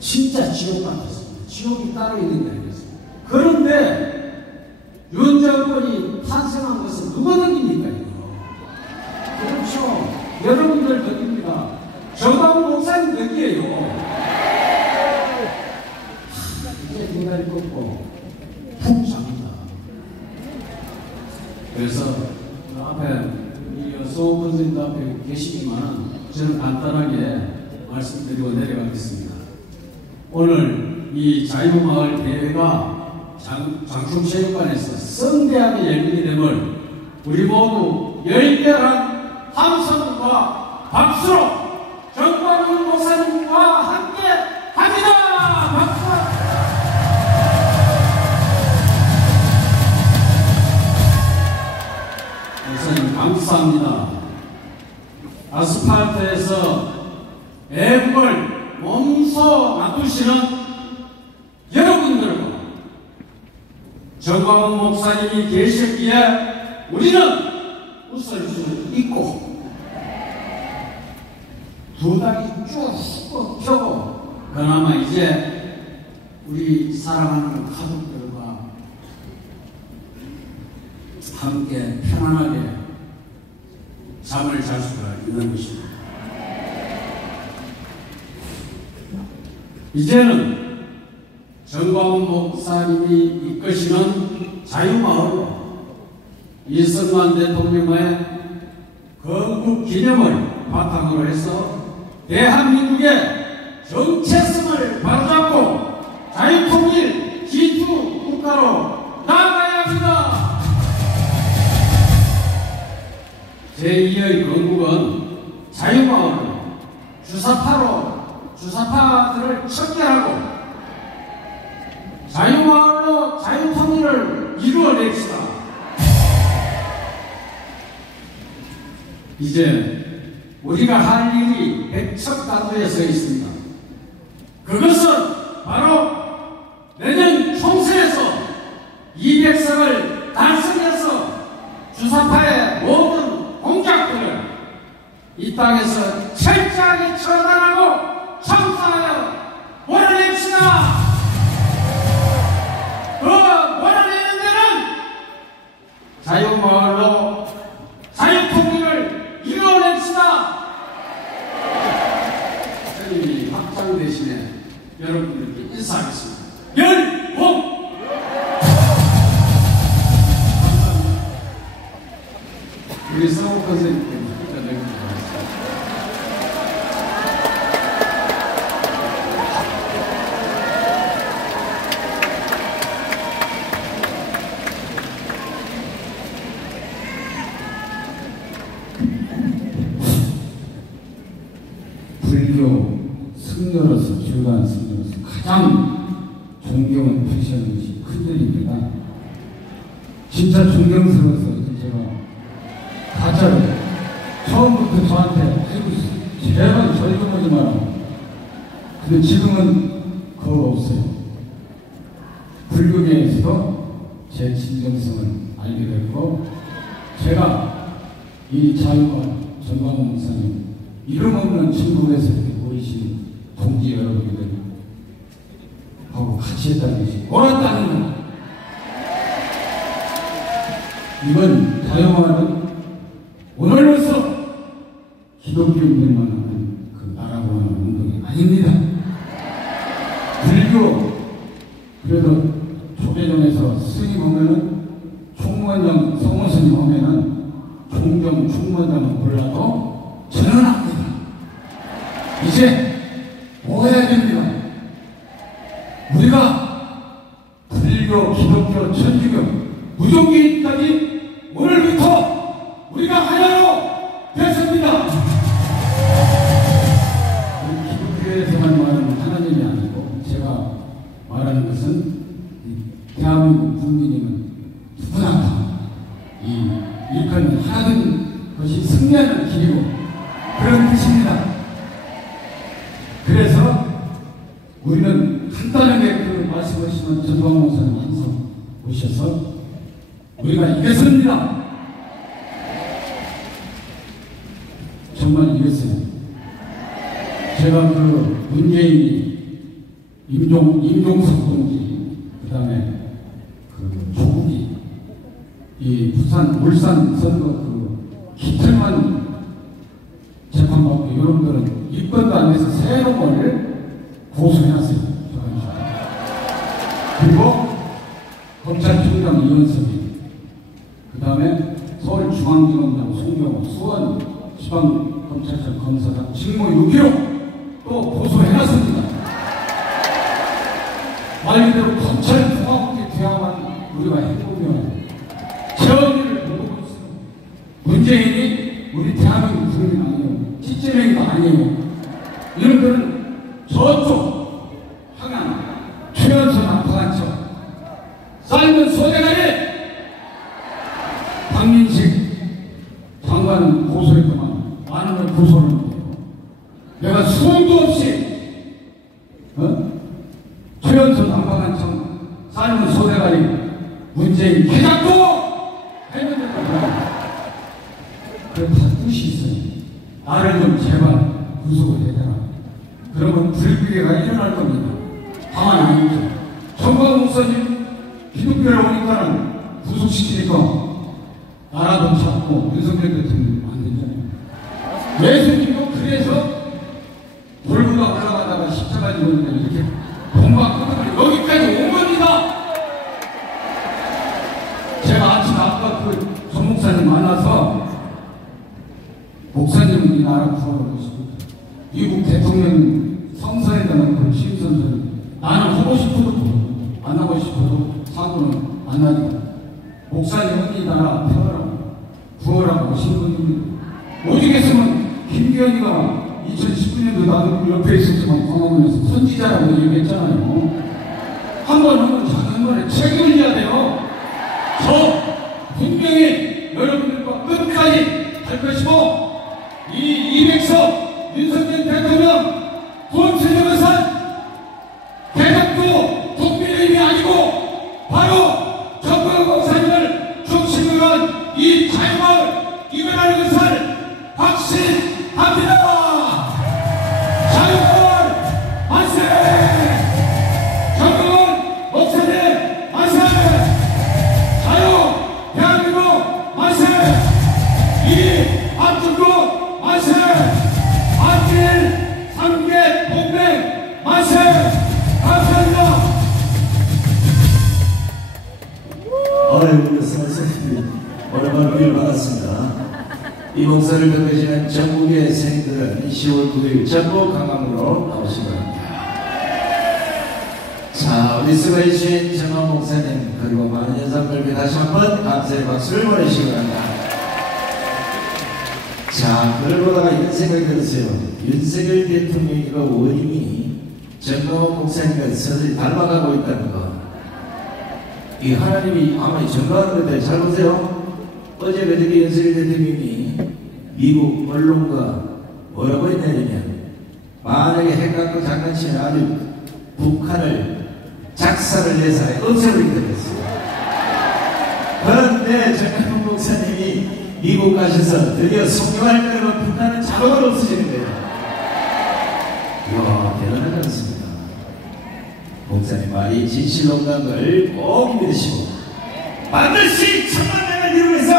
진짜 지옥 같았습니다. 지옥이 따로 있는 게 아니었습니다. 그런데 윤 정권이 탄생한 것은 누가 느낍니까, 이거? 그렇죠. 여러분들 느낍니다. 정광훈 목사님 느끼에요. 이제 대가리 꺾고 푹 잡니다. 그래서 그 앞에 소원 선생님도 앞에 계시지만 저는 간단하게 말씀드리고 내려가겠습니다. 오늘 이 자유마을 대회가 장충체육관에서 성대하게 열리게 됨을 우리 모두 열렬한 함성과 박수로 정광훈 목사님과 함께 합니다. 박수! 목사님 감사합니다. 아스팔트에서 애국을 몸소 놔두시는 여러분들과 정광훈 목사님이 계셨기에 우리는 웃을 수 있고 두 다리 쭉 뻗고 그나마 이제 우리 사랑하는 가족들과 함께 편안하게 잠을 잘 수가 있는 것입니다. 이제는 정광훈 목사님이 이끄시는 자유마을로 이승만 대통령의 건국 기념을 바탕으로 해서 대한민국의 정체성을 바로잡고 자유통일 G2 국가로 나아가야 합니다. 제2의 건국은 자유마을로 주사파들을 척결하고 자유마을로 자유통일을 이루어냅시다. 이제 우리가 할 일이 백척단도에 서 있습니다. 그것은 바로 내년 총선에서 200석을 달성해서 주사파의 모든 공작들을 이 땅에서 철저하게 처단하고 청산하여 몰아냅시다. 그 몰아내는 데는 자유마을로 자유통일을 이루어냅시다. 선생님이 확장 대신에 여러분들께 인사하겠습니다. 열공! 우리 성우 선생님께 부탁드립니다. 불교 승려로서, 주간 승려로서 가장 존경을 표시하는 것이 큰절입니다. 진짜 존경스러워서 제가 가짜로 처음부터 저한테 아이고 제발 저리 좀 오지 마라. 근데 지금은 그거 없어요. 불교계에서도 제 진정성을 알게 됐고, 제가 이 자유와 정광훈 목사님 이름 없는 중국에서 이렇게 모이신 동지 여러분들 하고 같이 했다는 것이 옳았다는 것. 이건 자유화는 오늘로서 기독교인들만 하는 그 나라고 하는 운동이 아닙니다. 불교, 그래도 조계종에서 스님 오면은 총무원장, 성모스님 오면은 총정, 총무원장은 몰라도 저는 압니다. 이제 모여야 됩니다. 우리가 불교, 기독교, 천주교, 무종교인까지 오늘부터 우리가 하나로 됐습니다. 기독교에서만 말하는 하나님이 아니고, 제가 말하는 것은 대한민국 국민이면 누구나 다 이 일꾼 하나된 것이 승리하는 길이고 그런 뜻입니다. 그래서 우리는 간단하게 그 말씀하시는 정광훈 목사님 항상 오셔서 우리가 이겼습니다. 정말 이겼어요. 제가 그 문재인이 임종석 동지, 그 다음에 그 조국이 이 부산, 울산 선거 그 기틀만 재판받고 여러분들은 입건도 안 돼서 세 놈을 고소해놨어요. 그리고 검찰총장 이현석이, 그 다음에 서울중앙지검장 송경호, 수원지방검찰청 검사장 직무 6기록 또 고소해놨습니다. 말 그대로 검찰 통합국이 돼야만 우리가 행복해요. 재원이를 모르고 있어요. 문재인이 우리 대한민국 국민 아니에요. 찌찌랭이도 아니에요. 이런들은 저쪽 항양 최연소 남파간청 삶은 소대가리 박민식 장관 고소했더만 많은 걸 고소를 못해요. 내가 수원도 없이 최연소 남파간청 삶은 소대가리 문재인 회장도 했는데 그 다 뜻이 있어요. 나를 좀 제발 구속을 해줘라. 그러면 불비계가 일어날 겁니다. 다만 아니죠. 정광훈 목사님 기독교를 오니까는 구속시키니까 나라도 잡고 윤석열 대통령 안 되잖아요. 목사님 만나서 목사님은 이 나라 구하고 싶다. 미국 대통령 성서에 대한 그 신선설 나는 하고 싶어도 안 하고 싶어도 사고는 안 나니까 목사님은 이 나라 평화라고 구하라고 오신 분입니다. 오죽했으면 김기현이가 2019년도 나도 옆에 있었지만 광화문에서 선지자라고 얘기했잖아요. 한 번 하면 자기 한 번에 책임을 져야 돼요. 저 분명히 여러분들과 끝까지 할 것이고 이 200석 윤석열 대통령 돈 세력을 산 대덕도 국민의힘이 아니고 바로 정광훈 목사님을 중심으로 한 이 자유마을 이거라는 것을 확신합니다. 자유마을 만세! 정광훈 목사님 만세! 자유 대한민국 만세! 이 한중국 만세! 한일 삼계 동맹 만세! 감사합니다. 아이고, 선생님 오랜만에 길 받았습니다. 이 목사를 듣으시는 전국의 생들은 10월 9일 전국 강남으로 나오시기 바랍니다. 자, 우리 수고해주신 정광훈 목사님 그리고 많은 연상들께 다시 한번 감사의 박수를 보내시기 바랍니다. 자, 그걸 보다가 이런 생각이 들었어요. 윤석열 대통령이가 원인이 정광훈 목사님과 서서히 닮아가고 있다는 거. 이 하나님이 아마 전가하는 것들 잘 보세요. 어제 그저께 윤석열 대통령이 미국 언론과 뭐라고 했냐면 만약에 핵 갖고 장난치면 아주 북한을 작사를 내서 없애버리기로 했어요. 그런데 정광훈 목사님이 미국 가셔서 드디어 성경할 때는 북한은 자동으로 없어지는 거예요. 이야, 대단하지 않습니까? 목사님 말이 진실로 온다는 걸 꼭 믿으시고 반드시 천만명을 이루면서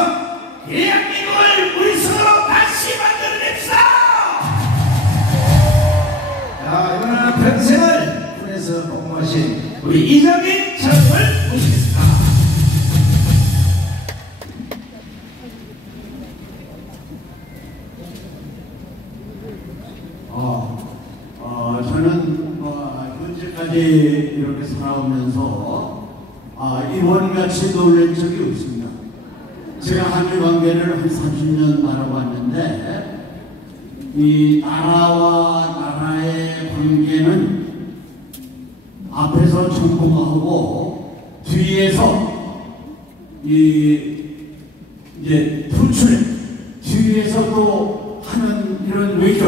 대한민국을 우리 손으로 다시 만들어냅시다. 자, 이번에는 평생을 군에서 복무하신 우리 이정민 장군을 모시겠습니다. 저는 현재까지 이렇게 살아오면서 이번같이 놀란 적이 없습니다. 제가 한일 관계를 한 30년 바라봤는데 이 나라와 나라의 관계는 앞에서 정봉하고 뒤에서 이제 풀출해 뒤에서 또 하는 이런 외교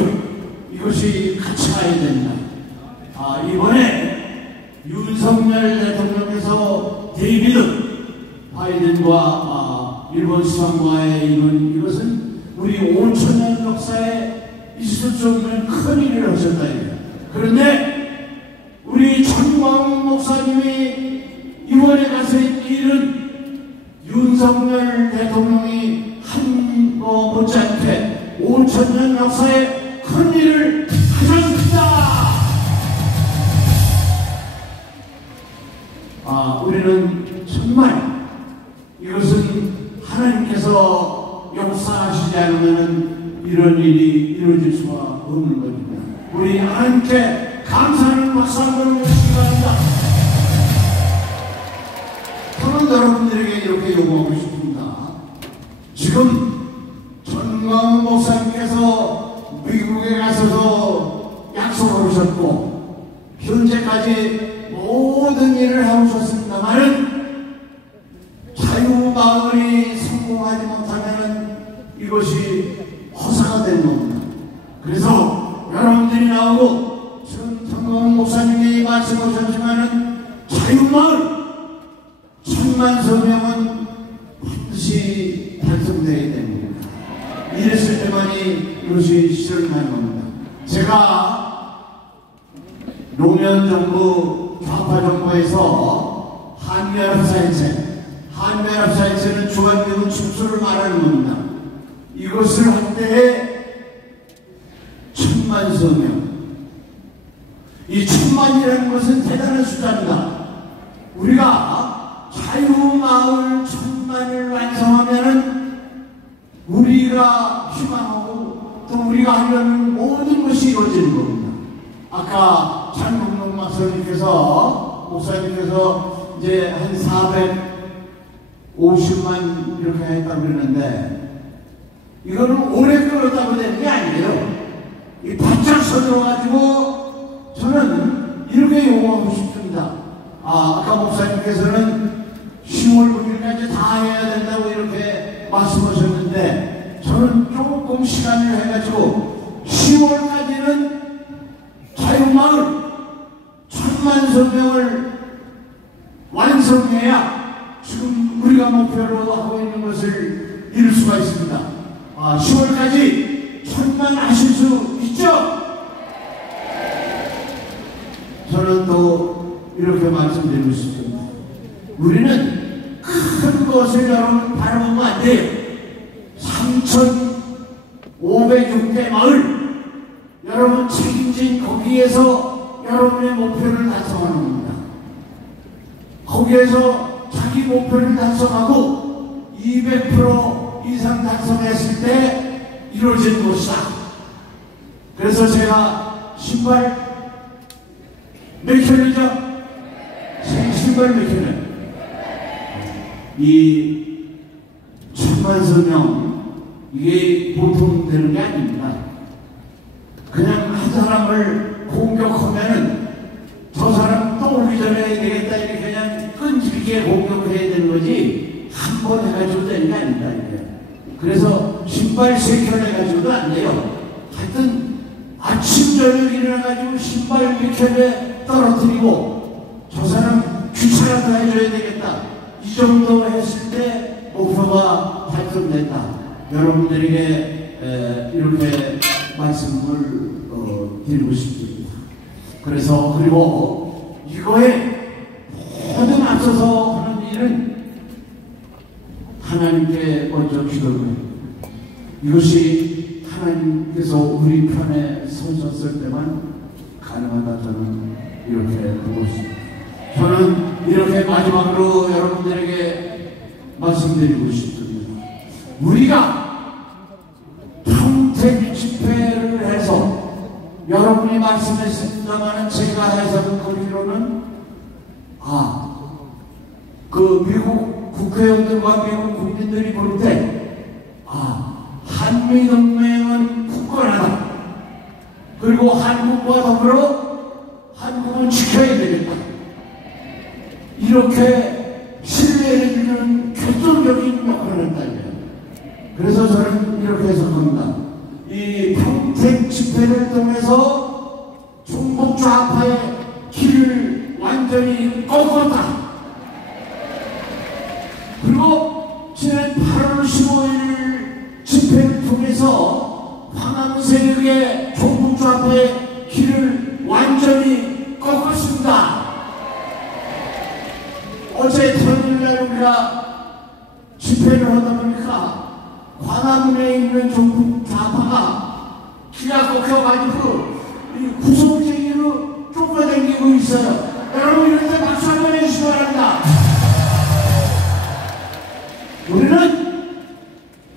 이것이 같이 가야 된다. 이번에 윤석열 대통령께서 데이비드 바이든과 일본 수상과의 이것은 우리 5천년 역사에 있을 수 없는 큰 일을 하셨다. 그런데 우리 정광훈 목사님이 이번에 가서 일은 윤석열 대통령이 한 못지않게 5천년 역사에 큰 일을 하셨습니다. 우리는 정말 이것은 하나님께서 역사하시지 않으면 이런 일이 이루어질 수가 없는 겁니다. 우리 하나님께 감사하는 박수 한번 보내시기 바랍니다. 저는 여러분들에게 이렇게 요구하고 싶습니다. 지금 정광훈 목사님께서 미국에 가서도 약속을 하셨고 현재까지 모든 일을 해오셨습니다만은 자유마을이 성공하지 못하면 이것이 허사가 되는 겁니다. 그래서 여러분들이 나오고 지금 정광훈 목사님이 말씀하셨지만은 자유마을 1000만 서명은 반드시 달성되어야 됩니다. 이랬을 때만이 이것이 실현하는 겁니다. 제가 노무현 정부 좌파 정부에서 한미연합사회체는 주한미군 축소를 말하는 겁니다. 이것을 할 때에 1000만 서명, 이 1000만이라는 것은 대단한 숫자입니다. 우리가 자유마을 1000만을 완성하면은 우리가 희망하고 또 우리가 하려는 모든 것이 이루어지는 겁니다. 아까 장동록 목사님께서 이제 한 450만 이렇게 했다고 그러는데 이거는 오래 끌었다고 되는 게 아니에요. 이 바짝 서들어가지고 저는 이렇게 요구하고 싶습니다. 아까 목사님께서는 10월 9일까지 다 해야 된다고 이렇게 말씀하셨는데 저는 조금 시간을 해가지고 10월까지는 자유마을 1000만 성명을 완성해야 지금 우리가 목표로 하고 있는 것을 이룰 수가 있습니다. 10월까지 1000만 하실 수 있죠? 저는 또 이렇게 말씀드리고 싶습니다. 우리는 큰 것을 여러분 바라보면 안 돼요. 3,506개 마을 여러분 책임진 거기에서 여러분의 목표를 달성하는 겁니다. 거기에서 자기 목표를 달성하고 200% 이상 달성했을 때 이루어지는 것이다. 그래서 제가 신발 몇 켤레죠? 신발 몇 켤레? 이 1000만 성명 이게 보통 되는 게 아닙니다. 그냥 한 사람을 공격하면은 저 사람 또 오기 전에 해야 되겠다 이렇게 그냥 끈질기게 공격해야 되는 거지 한 번 해가지고 되는 게 아닙니다. 이게. 그래서 신발 3켤레 해가지고도 안 돼요. 하여튼 아침 저녁 일어나가지고 신발 4켤레 떨어뜨리고 저 사람 귀찮아도 해줘야 되겠다. 이 정도 했을 때 목표가 달성된다. 여러분들에게 이렇게 말씀을 드리고 싶습니다. 그래서 그리고 이거에 모든 앞서서 하는 일은 하나님께 먼저 기도를 이것이 하나님께서 우리 편에 서셨을 때만 가능하다 저는 이렇게 보고 있습니다. 저는 이렇게 마지막으로 여러분들에게 말씀드리고 싶습니다. 우리가 평택 집회를 해서 여러분이 말씀했습니다만 제가 해석하기로는 그 미국 국회의원들과 미국 국민들이 볼 때 한미동맹은 굳건하다. 그리고 한국과 더불어 한국은 지켜야 되겠다. 이렇게 신뢰를 주는 결정적인 역할을 했다. 그래서 저는 이렇게 해석합니다. 이 평택 집회를 통해서 중국 좌파의 길을 완전히 꺾었다. 그리고 지난 8월 15일 집회를 통해서 황남 세력의 중국 좌파의 길을 완전히 꺾었습니다. 어제 토요일날 우리가 집회를 하다 보니까 광화문에 있는 중국 좌파가 기가 꺾여가지고 구석쟁이로 쫓아다니고 있어요. 여러분 이럴 때 박수 한번 해주시기 바랍니다. 우리는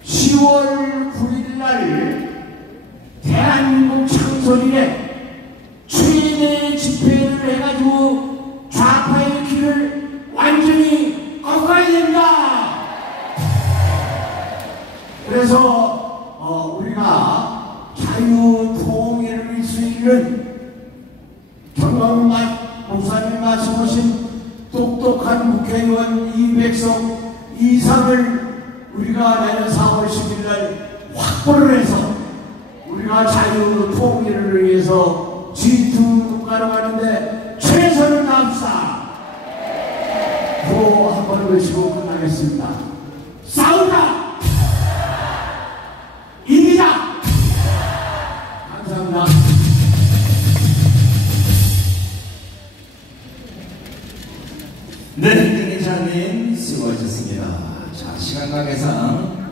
10월 9일날 대한민국 창설일에 최대 집회를 해가지고 좌파의 길을 완전히 꺾어야 됩니다. 그래서 우리가 자유통일을 할 수 있는 정광훈 목사님 말씀하신 똑똑한 국회의원 200석 이상을 우리가 내년 4월 10일날 확보를 해서 우리가 자유통일을 위해서 G2 국가로 가는데 최선을 다합시다. 구호 한번 외치고 끝나겠습니다. 싸우자! 이기자! 감사합니다. 네, 기자님 수고하셨습니다. 자, 시간 관계상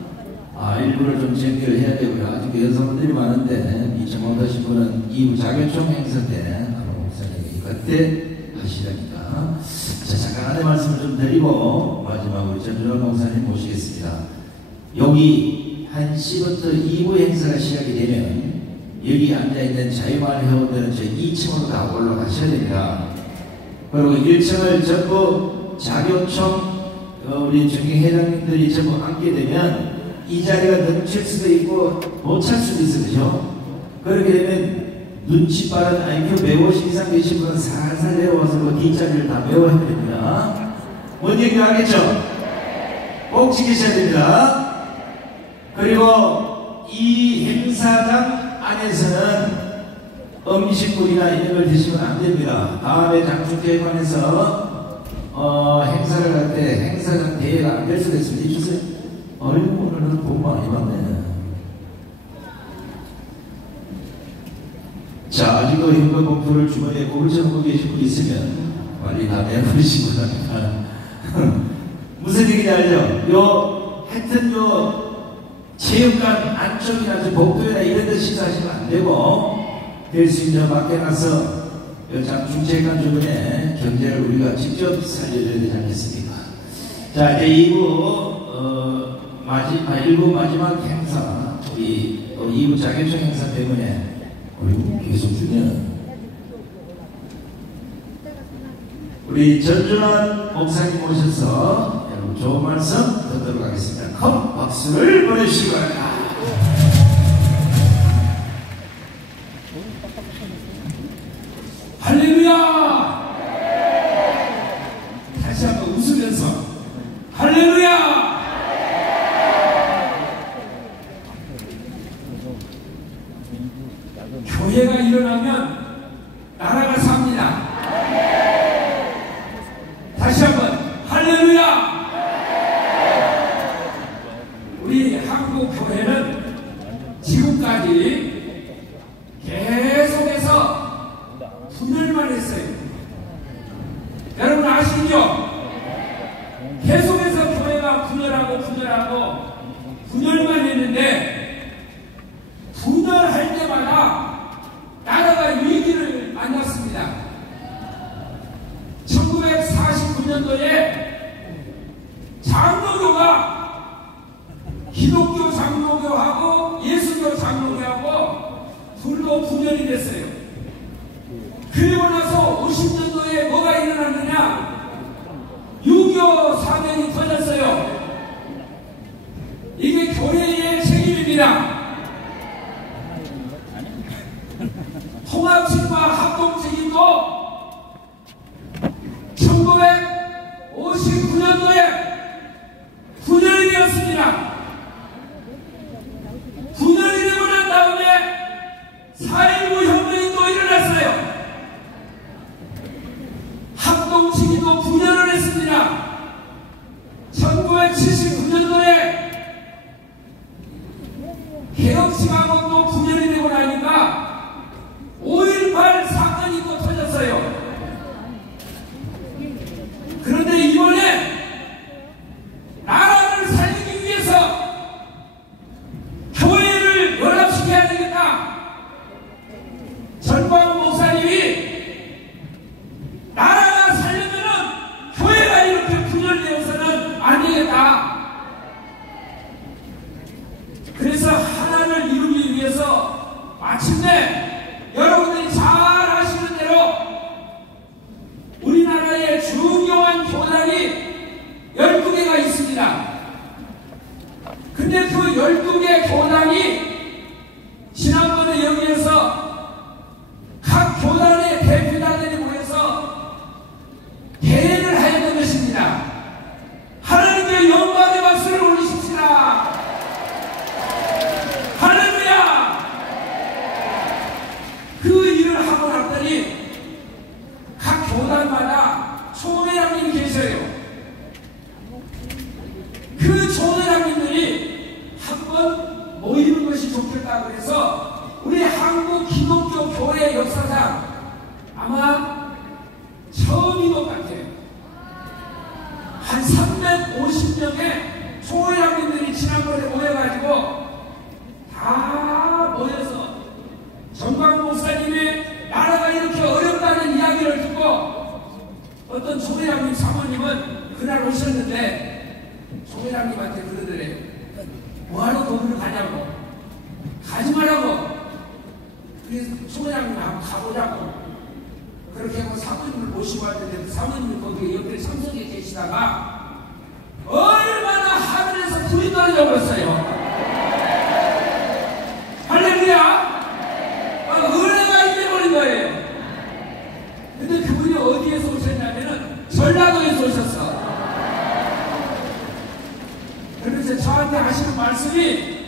일부를 좀 정리를 해야 되고요. 아직 여성분들이 많은데 이 정원하신 분은 이후 자격증 행사 때 목사님이 그때 하시라니까. 자, 잠깐 안내 말씀을 좀 드리고 마지막으로 전준원 목사님 모시겠습니다. 여기 1시부터 2부 행사가 시작이 되면 여기 앉아있는 자유마을 회원들은 저 2층으로 다 올라가셔야 됩니다. 그리고 1층을 전부 자교총 우리 중앙회장님들이 전부 앉게 되면 이 자리가 넘칠 수도 있고 못 찰 수도 있어요. 그죠? 그렇게 되면 눈치 빠른 IQ 150 이상 되신 분은 살살 내려와서 그 뒷자리를 다 메워야 됩니다. 뭔 얘기 알겠죠? 꼭 지키셔야 됩니다. 그리고 이 행사장 안에서는 음식물이나 이런 걸 드시면 안 됩니다. 다음에 장충대관에서 행사를 할 때 행사장 대회가 안 될 수가 있습니다. 이주세요. 어이구, 오늘은 돈 많이 받네. 자, 아직도 현금 봉투를 주머니에 꼽을 잡고 계신 분 있으면 빨리 다 내버리시고 합니다. 무슨 얘기인지 알죠? 하여튼 체육관 안쪽이나 복도나 이런 데 시사하시면 안 되고, 될 수 있는 밖에 나서 장충체육관 주변에 경제를 우리가 직접 살려줘야 되지 않겠습니까? 자, 이제 1부 마지막 행사, 우리 2부 자격증 행사 때문에 계속 주면 우리 전준환 목사님 오셔서 여러분 좋은 말씀 듣도록 하겠습니다. 큰 박수를 보내주시기 바랍니다. 할렐루야! 다시 한번 웃으면서 할렐루야! 교회가 일어나면 나라가 삽니다. 다시 한번 할렐루야! 우리 한국 교회는 지금까지 계속해서 분열만 했어요. 여러분 아시죠? 계속해서 교회가 분열만 했는데, 분열할 때마다 나라가 위기를 만났습니다. 1949년도에 장로교가 기독교 장로교하고 예수교 장로교하고 둘로 분열이 됐어요. 그리고 나서 50년도에 뭐가 일어났느냐? 유교 사변이 터졌어요. 이게 교회의 책임입니다. 통합책임과 합동책임도 1959년도에 분열이 되었습니다. 분열이 되고 난 다음에 4.19 혁명이 또 일어났어요. 합동책임도 분열을 했습니다. 1979년도에 개혁식하고 또 분열이 되고 나니까 5.18 사건이 또 터졌어요. 그런데 이번에 나라를 살리기 위해서 교회를 연합시켜야 되겠다. 전광 목사님이 나라가 살려면은 교회가 이렇게 분열되어서는 안 되겠다. 그래서 하나를 이루기 위해서 마침내 여러분들이 잘 아시는 대로 우리나라에 중요한 교단이 12개가 있습니다. 근데 그 12개 교단이 지난번에 여기에서 각 교단의 대표단들이 모여서 대회를 하였던 것입니다. 하나님께 영광의 박수를 올리십시다. 할렐루야! 그 일을 하고 났더니 각 교단마다 총회장님이 계셔요. 그 총회장님들이 한번 모이는 것이 좋겠다 그래서 우리 한국 기독교 교회 역사상 아마 처음인 것 같아요. 한 350명의 총회장님들이 지난번에 모여가지고 다 모여서 전광 목사님의 나라가 이렇게 어렵다는 이야기를 듣고 어떤 총회장님 사모님은 그날 오셨는데 총회장님한테 그러더래요. 뭐하러 돈을 총회장님 한번 가보자고 그렇게 하고 사모님을 모시고 왔는데 사모님이 거기 옆에 참석해 계시다가 얼마나 하늘에서 불이 떨어져 버렸어요. 할렐루야! 은혜가 임해버린 거예요. 근데 그분이 어디에서 오셨냐면은 전라도에서 오셨어. 그래서 저한테 하시는 말씀이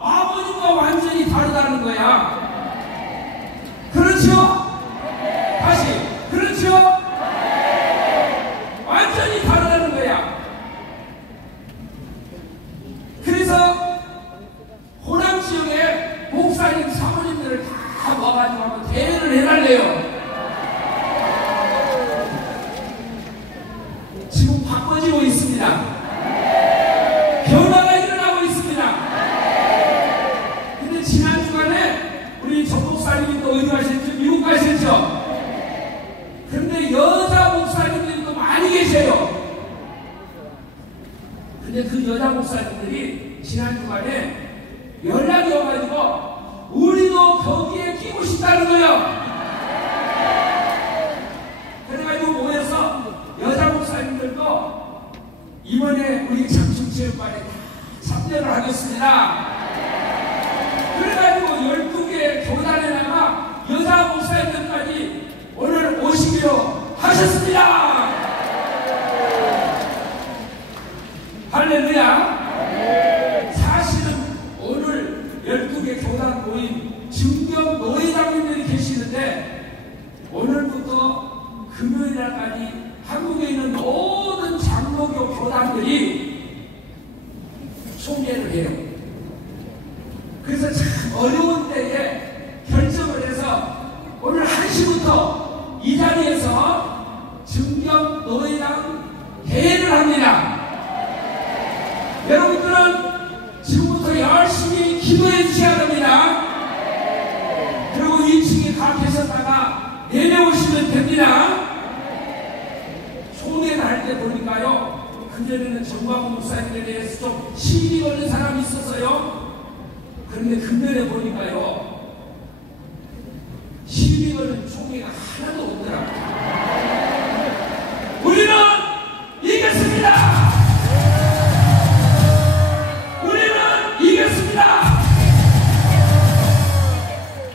아버님과 완전히 다르다는 거야. 그렇죠? 다시 그렇죠? 완전히 다르다는 거야. 그래서 호남 지역에 목사님 사모님들을 다 모아가지고 한번 대회를 해달래요. 지금 바꿔지고 있습니다. 변화가 일어나고 있습니다. 근데 지난 주간에 우리 전 목사님이 또 어디 가셨죠? 미국 가셨죠? 근데 여자 목사님들이 또 많이 계세요. 근데 그 여자 목사님들이 지난 주간에 연락이 와가지고 우리도 거기에 끼고 싶다는 거예요. 그래가지고 모여서 여자 목사님들도 이번에 우리 장충체육관에 다 참여를 하겠습니다. 그래가지고 12개 교단에다가 여자 목사님들까지 오늘 오시기로 하셨습니다. 할렐루야. 사실은 오늘 12개 교단 모임 증경 노회장님들이 계시는데 오늘부터 금요일날까지 한국에 있는 모든 장로교 교단들이 총회를 해요. 그래서 참 어려운 때에 결정을 해서 오늘 1시부터 이 자리에서 증경 노회장 대회를 합니다. 여러분들은 지금부터 열심히 기도해 주셔야 됩니다. 그리고 2층에 가 계셨다가 내려오시면 됩니다. 총회를 할 때 보니까요, 그전에는 정광훈 목사님에 대해서 좀 시비 걸는 사람이 있었어요. 그런데 근면에 보니까요, 시비 걸는 총회가 하나도 없더라고요. 우리는 이겼습니다!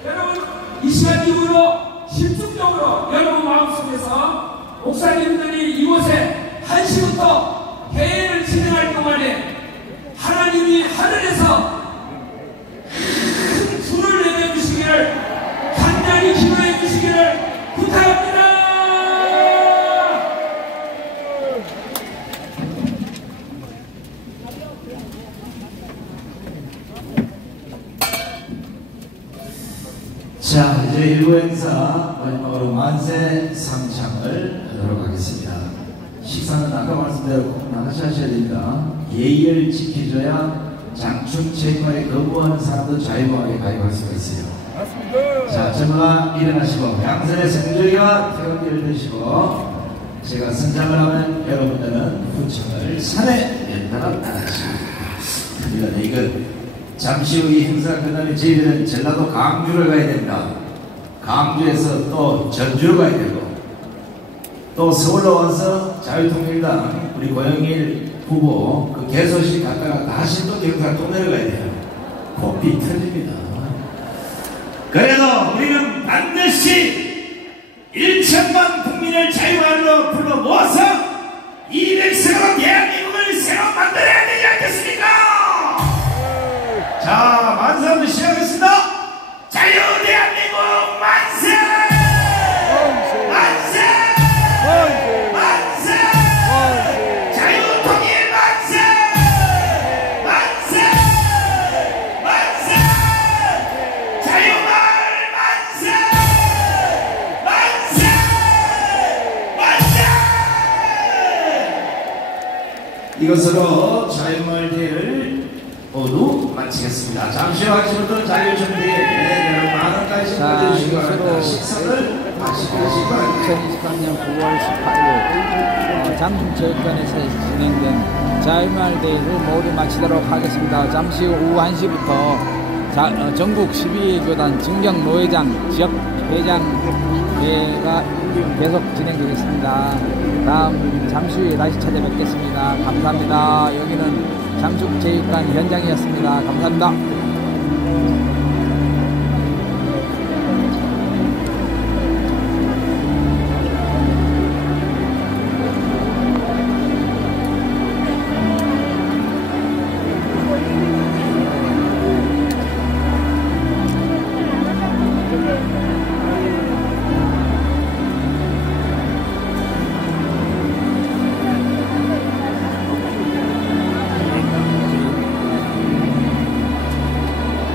여러분, 이 시간 이후로 집중적으로 여러분 마음속에서 목사님들이 이곳에 1시부터 대회를 진행할 동안에 하나님이 하늘에서 큰 불을 내려주시기를 간단히 기도해 주시기를 부탁합니다. 자, 이제 일부 행사 마지막으로 만세 상창을 하도록 하겠습니다. 식사는 아까 말씀대로 꼭 나가셔야 됩니다. 예의를 지켜줘야 장충 체육관에 거부하는 사람도 자유하게 가입할 수가 있어요. 맞습니다. 자, 전부가 일어나시고 양선의 성조기와 태극기를 드시고 제가 선장을 하면 여러분들은 후청을 산에 연달아 따라하십니다. 이거 잠시 후 이 행사 끝나면 저희들은 전라도 강주를 가야 됩니다. 강주에서 또 전주로 가야 되고 또 서울로 와서 자유통일당 우리 고영일 후보 그 개소식 갔다가 다시 또 경사 또 내려가야 돼요. 코피 터집니다. 그래도 우리는 반드시 1천만 국민을 자유화로 불러 모아서 200세로 대한민국을 새로 만들어야 되지 않겠습니까? 자, 만세 한번 시작하겠습니다. 자유 대한민국 만세! 만세! 만세! 만세! 자유 통일 만세! 만세! 만세! 자유마을 만세! 만세! 만세! 이것으로 자유마을 대회를 모두 마치겠습니다. 잠시 후 1시부터 자유정대에 많은 관심 가져주시기 바랍니다. 식사를 마시기 바랍니다. 2023년 9월 18일 장충체육관에서 진행된 자유마을 대회를 모두 마치도록 하겠습니다. 잠시 후 오후 1시부터 전국 12교단 진경 노회장 지역 회장회가 계속 진행되겠습니다. 다음 잠시 후에 다시 찾아뵙겠습니다. 감사합니다. 여기는 장축체육관 현장이었습니다. 감사합니다.